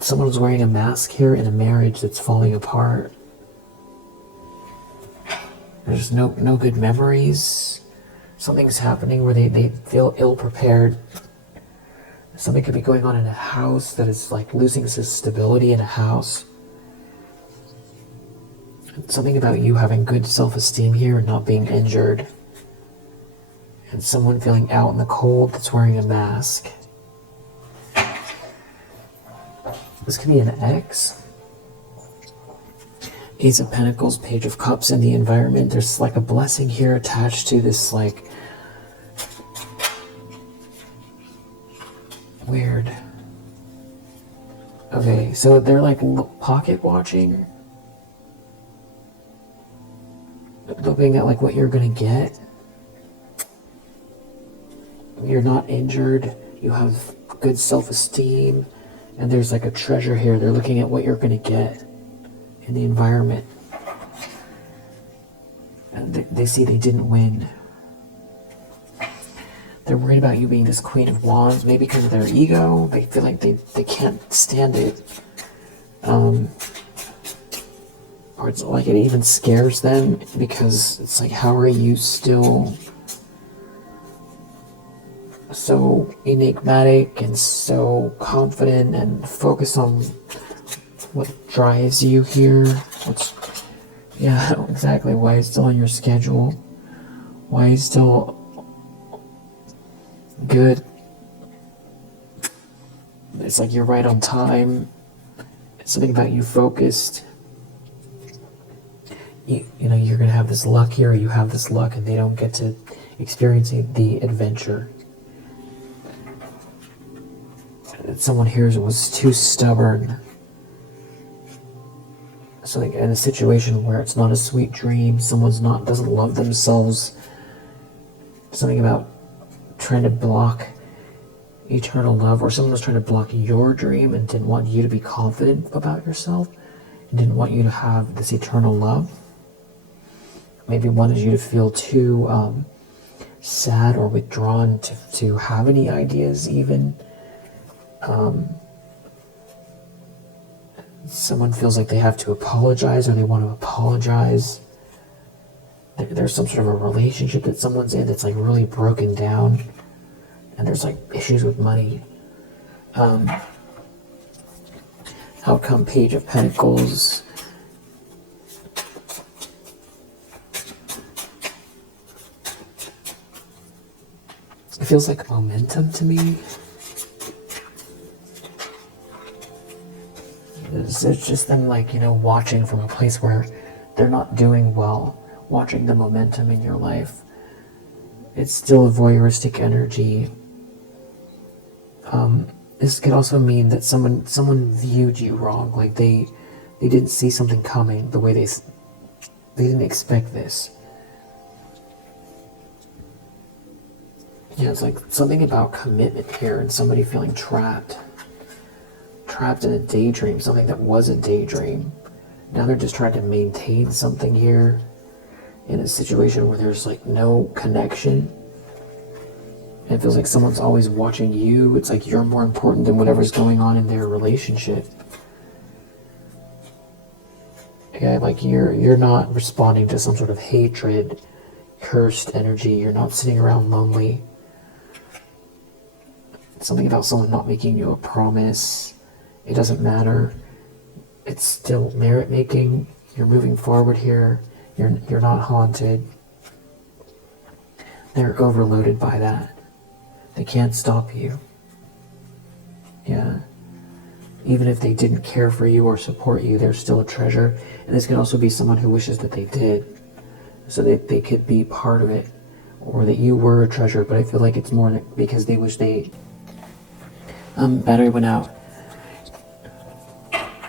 Someone's wearing a mask here in a marriage that's falling apart. There's no good memories. Something's happening where they feel ill-prepared. Something could be going on in a house that is like losing its stability in a house. Something about you having good self-esteem here and not being injured. And someone feeling out in the cold that's wearing a mask. This could be an ex. Ace of Pentacles, Page of Cups in the environment. There's like a blessing here attached to this, like, weird. Okay, so they're like pocket watching. Looking at like what you're gonna get. You're not injured. You have good self-esteem. And there's like a treasure here. They're looking at what you're going to get in the environment. And they see they didn't win. They're worried about you being this Queen of Wands, maybe because of their ego. They feel like they can't stand it. Or it's like it even scares them because it's like, how are you still so enigmatic and so confident and focused on what drives you here? Yeah, exactly. Why it's still on your schedule? Why it's still good? It's like you're right on time. It's something about you focused. You know, you're gonna have this luck here, or you have this luck, and they don't get to experience the adventure. Someone here was too stubborn. So like in a situation where it's not a sweet dream, someone's doesn't love themselves. Something about trying to block eternal love, or someone was trying to block your dream and didn't want you to be confident about yourself, and didn't want you to have this eternal love. Maybe wanted you to feel too sad or withdrawn to have any ideas even. Someone feels like they have to apologize, or they want to apologize. There's some sort of a relationship that someone's in that's like really broken down, and there's like issues with money. Outcome, Page of Pentacles. It feels like momentum to me. It's just them, like, you know, watching from a place where they're not doing well, watching the momentum in your life. It's still a voyeuristic energy. This could also mean that someone viewed you wrong, like they didn't see something coming the way they didn't expect this. Yeah, it's like something about commitment here and somebody feeling trapped in a daydream, something that was a daydream. Now they're just trying to maintain something here in a situation where there's like no connection. And it feels like someone's always watching you. It's like you're more important than whatever's going on in their relationship. Yeah, like you're not responding to some sort of hatred, cursed energy. You're not sitting around lonely. It's something about someone not making you a promise. It doesn't matter. It's still merit making. You're moving forward here. You're not haunted. They're overloaded by that. They can't stop you. Yeah. Even if they didn't care for you or support you, they're still a treasure. And this can also be someone who wishes that they did, so that they could be part of it, or that you were a treasure. But I feel like it's more because they wish they... battery went out.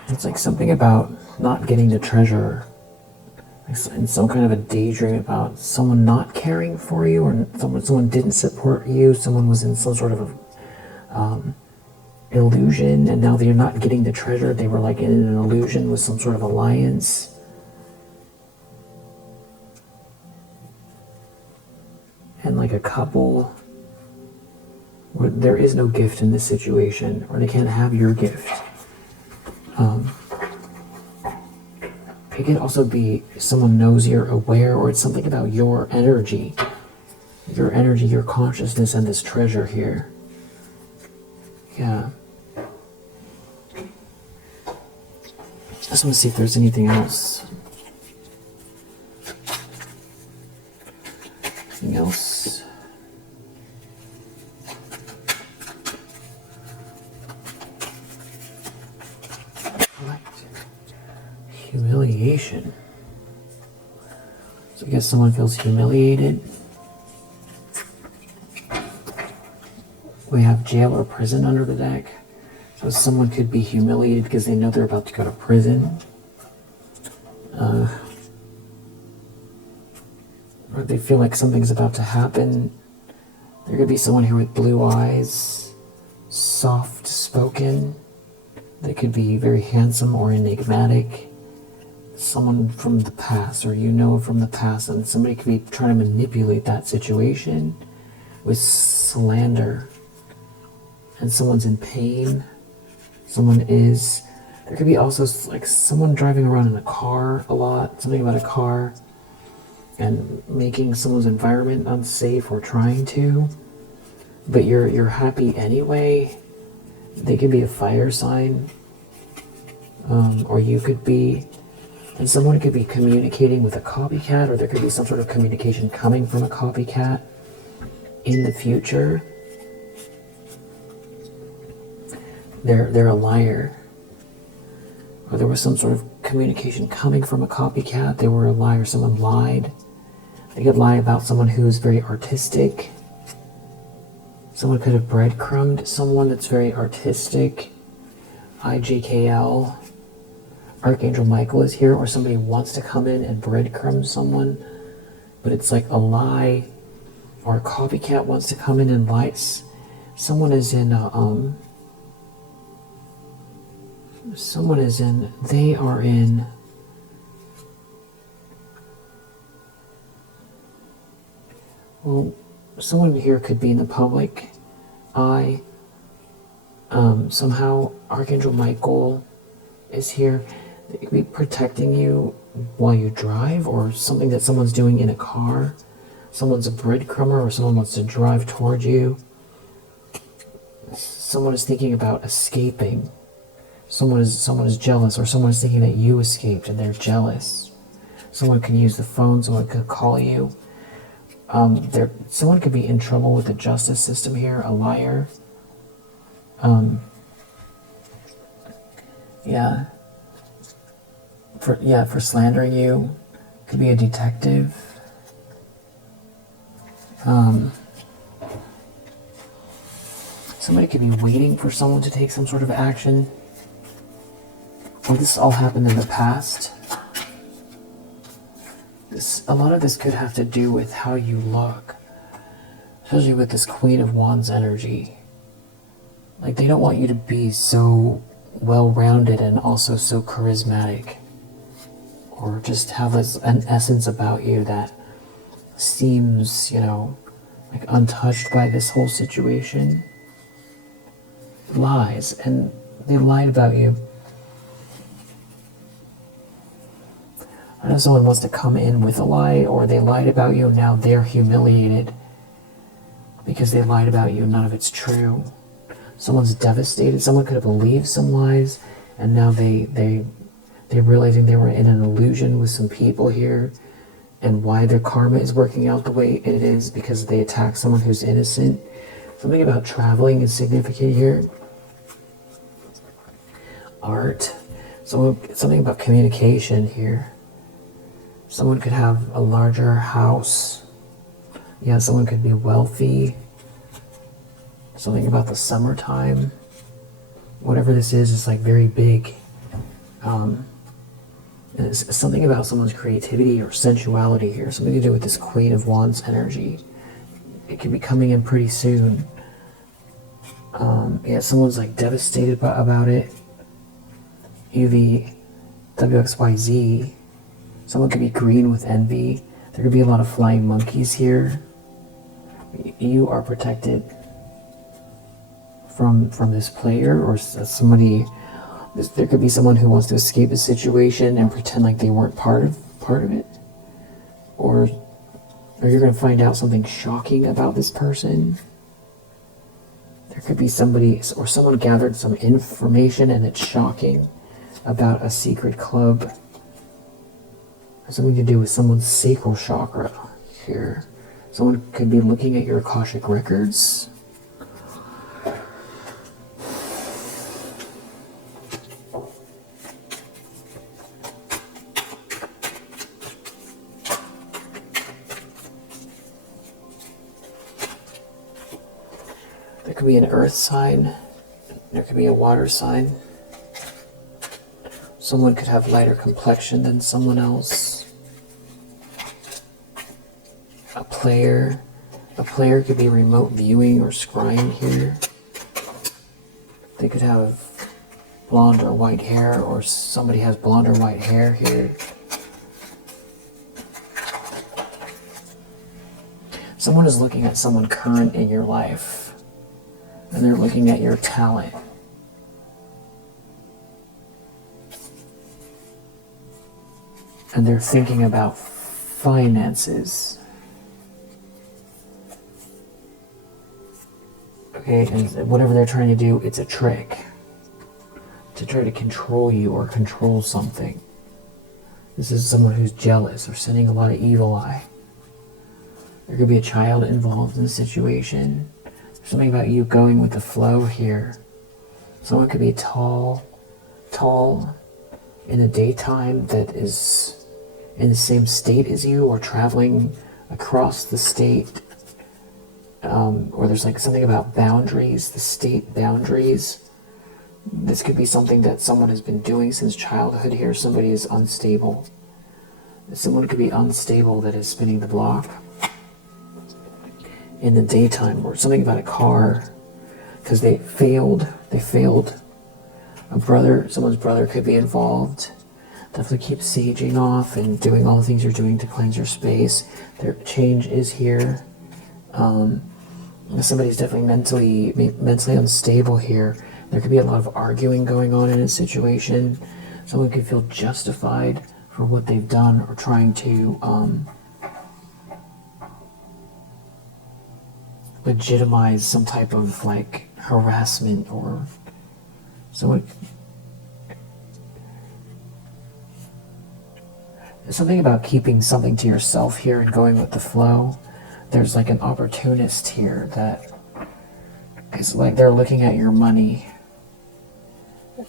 It's like something about not getting the treasure. In some kind of a daydream about someone not caring for you, or someone didn't support you, someone was in some sort of illusion, and now that you're not getting the treasure, they were like in an illusion with some sort of alliance. And like a couple where there is no gift in this situation, or they can't have your gift. It could also be someone knows you're aware, or it's something about your energy, your consciousness, and this treasure here. Yeah. I just want to see if there's anything else. Anything else? Humiliation. So I guess someone feels humiliated. We have jail or prison under the deck. So someone could be humiliated because they know they're about to go to prison. Or they feel like something's about to happen. There could be someone here with blue eyes, soft spoken. They could be very handsome or enigmatic. Someone from the past, or you know from the past, and somebody could be trying to manipulate that situation with slander. And someone's in pain. There could be also like someone driving around in a car a lot, something about a car, and making someone's environment unsafe or trying to, but you're happy anyway. They could be a fire sign, or you could be, and someone could be communicating with a copycat, or there could be some sort of communication coming from a copycat in the future. They're a liar. Or there was some sort of communication coming from a copycat. They were a liar. Someone lied. They could lie about someone who's very artistic. Someone could have breadcrumbed someone that's very artistic. IJKL. Archangel Michael is here, or somebody wants to come in and breadcrumb someone, but it's like a lie, or a copycat wants to come in and lie. Someone is in, they are in, well, someone here could be in the public eye. Somehow Archangel Michael is here. They could be protecting you while you drive, or something that someone's doing in a car. Someone's a breadcrumber, or someone wants to drive toward you. Someone is thinking about escaping. Someone is jealous, or someone is thinking that you escaped and they're jealous. Someone can use the phone, someone could call you. Someone could be in trouble with the justice system here, a liar. Yeah. For slandering you. Could be a detective. Somebody could be waiting for someone to take some sort of action. Or this all happened in the past. A lot of this could have to do with how you look. Especially with this Queen of Wands energy. Like, they don't want you to be so well-rounded and also so charismatic. Or just have an essence about you that seems, like untouched by this whole situation. Lies, and they lied about you. I know someone wants to come in with a lie, or they lied about you, and now they're humiliated because they lied about you, none of it's true. Someone's devastated. Someone could have believed some lies, and now they're realizing they were in an illusion with some people here, and why their karma is working out the way it is because they attacked someone who's innocent. Something about traveling is significant here. Art. Something about communication here. Someone could have a larger house. Yeah, someone could be wealthy. Something about the summertime. Whatever this is like very big. It's something about someone's creativity or sensuality here. Something to do with this Queen of Wands energy. It could be coming in pretty soon. Yeah, someone's like devastated about it. UVWXYZ. Someone could be green with envy. There could be a lot of flying monkeys here. You are protected from this player or somebody. There could be someone who wants to escape a situation and pretend like they weren't part of it. Or you're going to find out something shocking about this person. There could be somebody or someone gathered some information and it's shocking about a secret club. Something to do with someone's sacral chakra here. Someone could be looking at your Akashic records. There could be an earth sign. There could be a water sign. Someone could have lighter complexion than someone else. A player could be remote viewing or scrying here. They could have blonde or white hair, or somebody has blonde or white hair here. Someone is looking at someone current in your life, and they're looking at your talent. And they're thinking about finances. Okay, and whatever they're trying to do, it's a trick. To try to control you or control something. This is someone who's jealous or sending a lot of evil eye. There could be a child involved in the situation. There's something about you going with the flow here. Someone could be tall in the daytime that is in the same state as you or traveling across the state. Or there's like something about boundaries, the state boundaries. This could be something that someone has been doing since childhood here. Somebody is unstable. Someone could be unstable that is spinning the block in the daytime, or something about a car because they failed. Someone's brother could be involved. Definitely keep saging off and doing all the things you're doing to cleanse your space. Their change is here. Somebody's definitely mentally unstable here. There could be a lot of arguing going on in a situation. Someone could feel justified for what they've done or trying to legitimize some type of like harassment, or someone something about keeping something to yourself here and going with the flow. There's like an opportunist here that is like they're looking at your money. I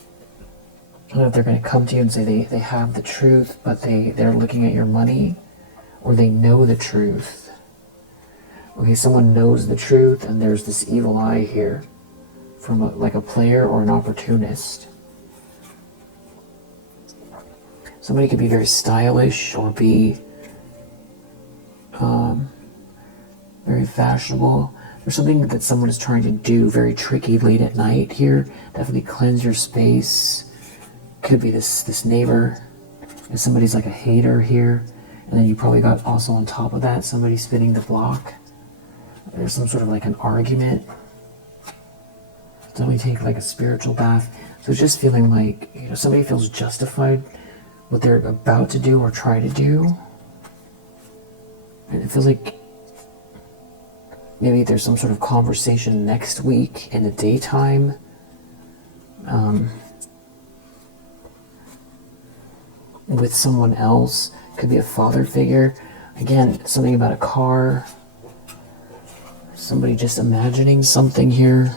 don't know if they're going to come to you and say they have the truth, but they're looking at your money, or they know the truth. Okay, someone knows the truth, and there's this evil eye here from like a player or an opportunist. Somebody could be very stylish or be very fashionable. There's something that someone is trying to do very tricky late at night here. Definitely cleanse your space. Could be this neighbor. If somebody's like a hater here. And then you probably got also on top of that somebody spinning the block. There's some sort of like an argument. Somebody take like a spiritual bath. So it's just feeling like, you know, somebody feels justified what they're about to do or try to do. And it feels like maybe there's some sort of conversation next week in the daytime. With someone else. Could be a father figure. Again, something about a car. Somebody just imagining something here.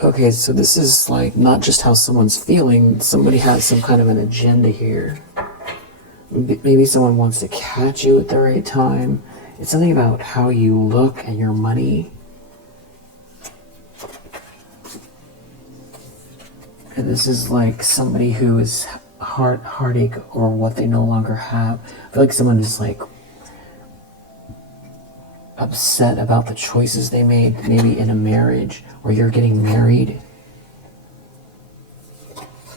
Okay, so this is like not just how someone's feeling. Somebody has some kind of an agenda here. Maybe someone wants to catch you at the right time. It's something about how you look and your money. And this is like somebody who is heartache or what they no longer have. I feel like someone is like upset about the choices they made, maybe in a marriage, or you're getting married,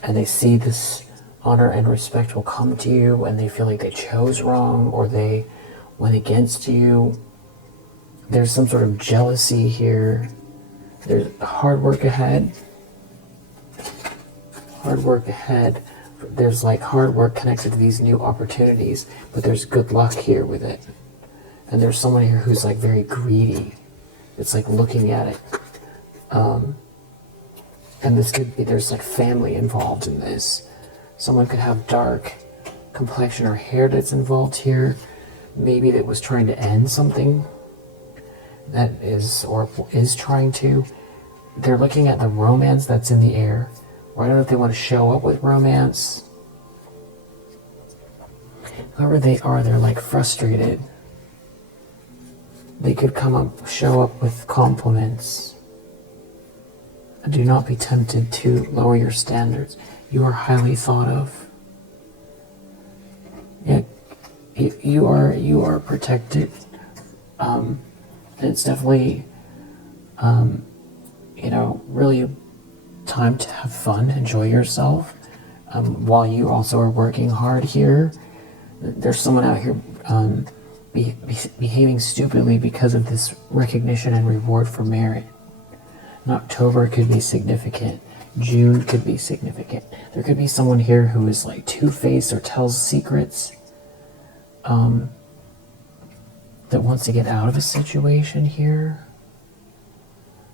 and they see this honor and respect will come to you, and they feel like they chose wrong, or they went against you. There's some sort of jealousy here. There's hard work ahead. Hard work ahead. There's like hard work connected to these new opportunities, but there's good luck here with it. And there's someone here who's like very greedy. It's like looking at it. And this could be, there's like family involved in this. Someone could have dark complexion or hair that's involved here. Maybe that was trying to end something that is, or is trying to. They're looking at the romance that's in the air. Or I don't know if they want to show up with romance. Whoever they are, they're like frustrated. They could show up with compliments. Do not be tempted to lower your standards. You are highly thought of. Yeah, you are protected. And it's definitely, really time to have fun, enjoy yourself. While you also are working hard here, there's someone out here behaving stupidly because of this recognition and reward for merit. And October could be significant. June could be significant. There could be someone here who is like two-faced or tells secrets, that wants to get out of a situation here.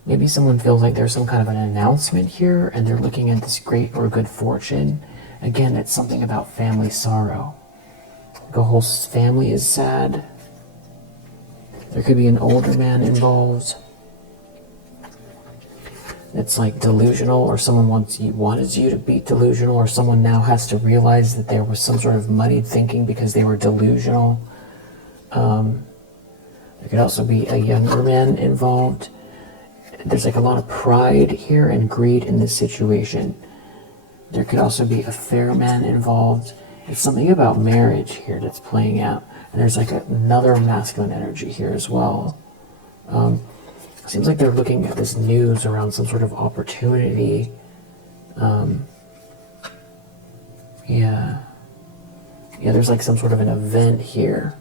Maybe someone feels like there's some kind of an announcement here and they're looking at this great or good fortune. Again, it's something about family sorrow. The whole family is sad. There could be an older man involved. It's like delusional, or someone wanted you to be delusional, or someone now has to realize that there was some sort of muddied thinking because they were delusional. There could also be a younger man involved. There's like a lot of pride here and greed in this situation. There could also be a fair man involved. It's something about marriage here that's playing out. And there's like another masculine energy here as well. Seems like they're looking at this news around some sort of opportunity. Yeah, there's like some sort of an event here.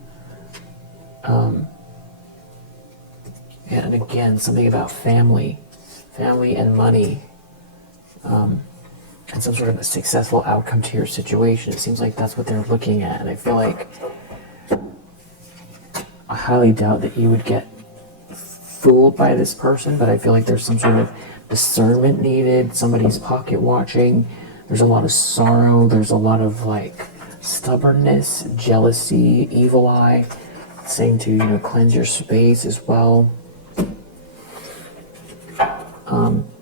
And again, something about family and money, and some sort of a successful outcome to your situation. It seems like that's what they're looking at. And I feel like I highly doubt that you would get fooled by this person, but I feel like there's some sort of discernment needed. Somebody's pocket watching. There's a lot of sorrow. There's a lot of like stubbornness, jealousy, evil eye, saying to, you know, cleanse your space as well.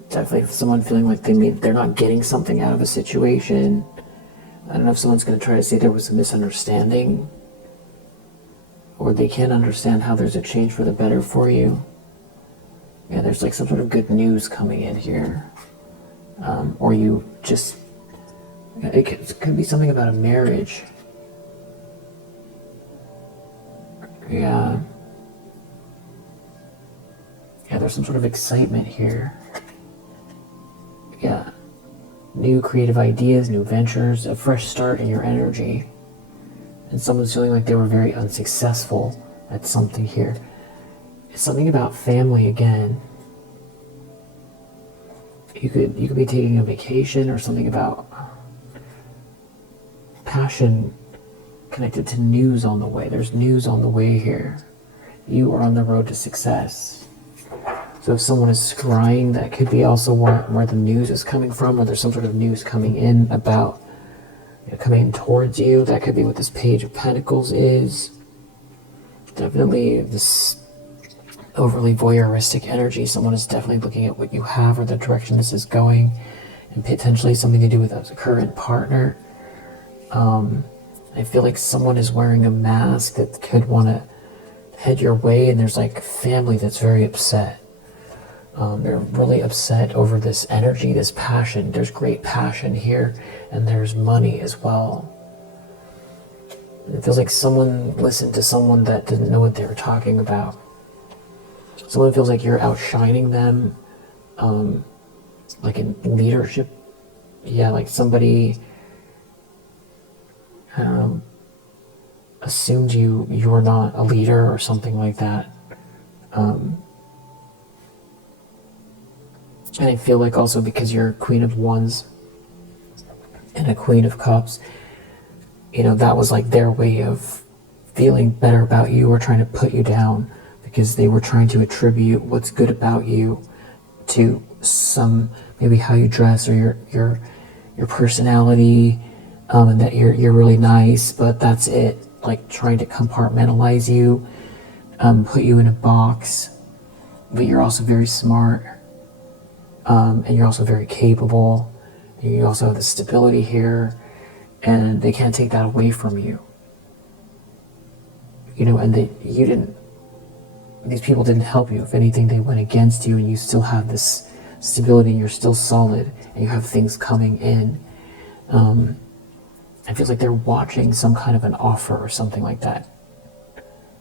Definitely someone feeling like they're not getting something out of a situation. I don't know if someone's going to try to say there was a misunderstanding, or they can't understand how there's a change for the better for you. Yeah, there's like some sort of good news coming in here. Or you just, it could be something about a marriage. Yeah. Yeah, there's some sort of excitement here. Yeah. New creative ideas, new ventures, a fresh start in your energy. And someone's feeling like they were very unsuccessful at something here. It's something about family again. You could be taking a vacation, or something about passion connected to news on the way. There's news on the way here. You are on the road to success. So if someone is scrying, that could be also where the news is coming from, or there's some sort of news coming in about, you know, coming towards you. That could be what this Page of Pentacles is. Definitely this overly voyeuristic energy. Someone is definitely looking at what you have or the direction this is going, and potentially something to do with a current partner. I feel like someone is wearing a mask that could want to head your way, and there's like family that's very upset. They're really upset over this energy, this passion. There's great passion here, and there's money as well. It feels like someone listened to someone that didn't know what they were talking about. Someone feels like you're outshining them, like in leadership. Yeah, like somebody, I don't know, assumed you're not a leader or something like that. And I feel like also because you're a Queen of Wands and a Queen of Cups, you know, that was like their way of feeling better about you, or trying to put you down, because they were trying to attribute what's good about you to some, maybe how you dress, or your personality, and that you're really nice, but that's it. Like trying to compartmentalize you, put you in a box. But you're also very smart, and you're also very capable, and you also have the stability here, and they can't take that away from you. You know, and these people didn't help you. If anything, they went against you, and you still have this stability, and you're still solid, and you have things coming in. It feels like they're watching some kind of an offer or something like that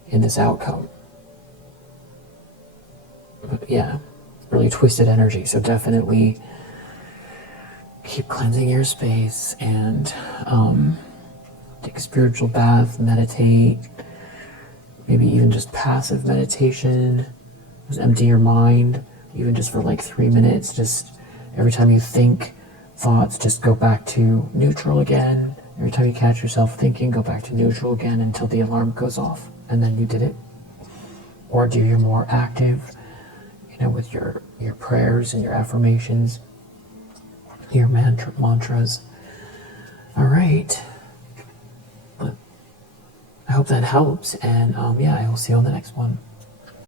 in this outcome. But yeah, really twisted energy. So definitely keep cleansing your space, and take a spiritual bath, meditate, maybe even just passive meditation. Just empty your mind, even just for like 3 minutes. Just every time you think thoughts, just go back to neutral again. Every time you catch yourself thinking, go back to neutral again until the alarm goes off, and then you did it. Or do your more active, you know, with your prayers and your affirmations, your mantras. All right. I hope that helps, and yeah, I will see you on the next one.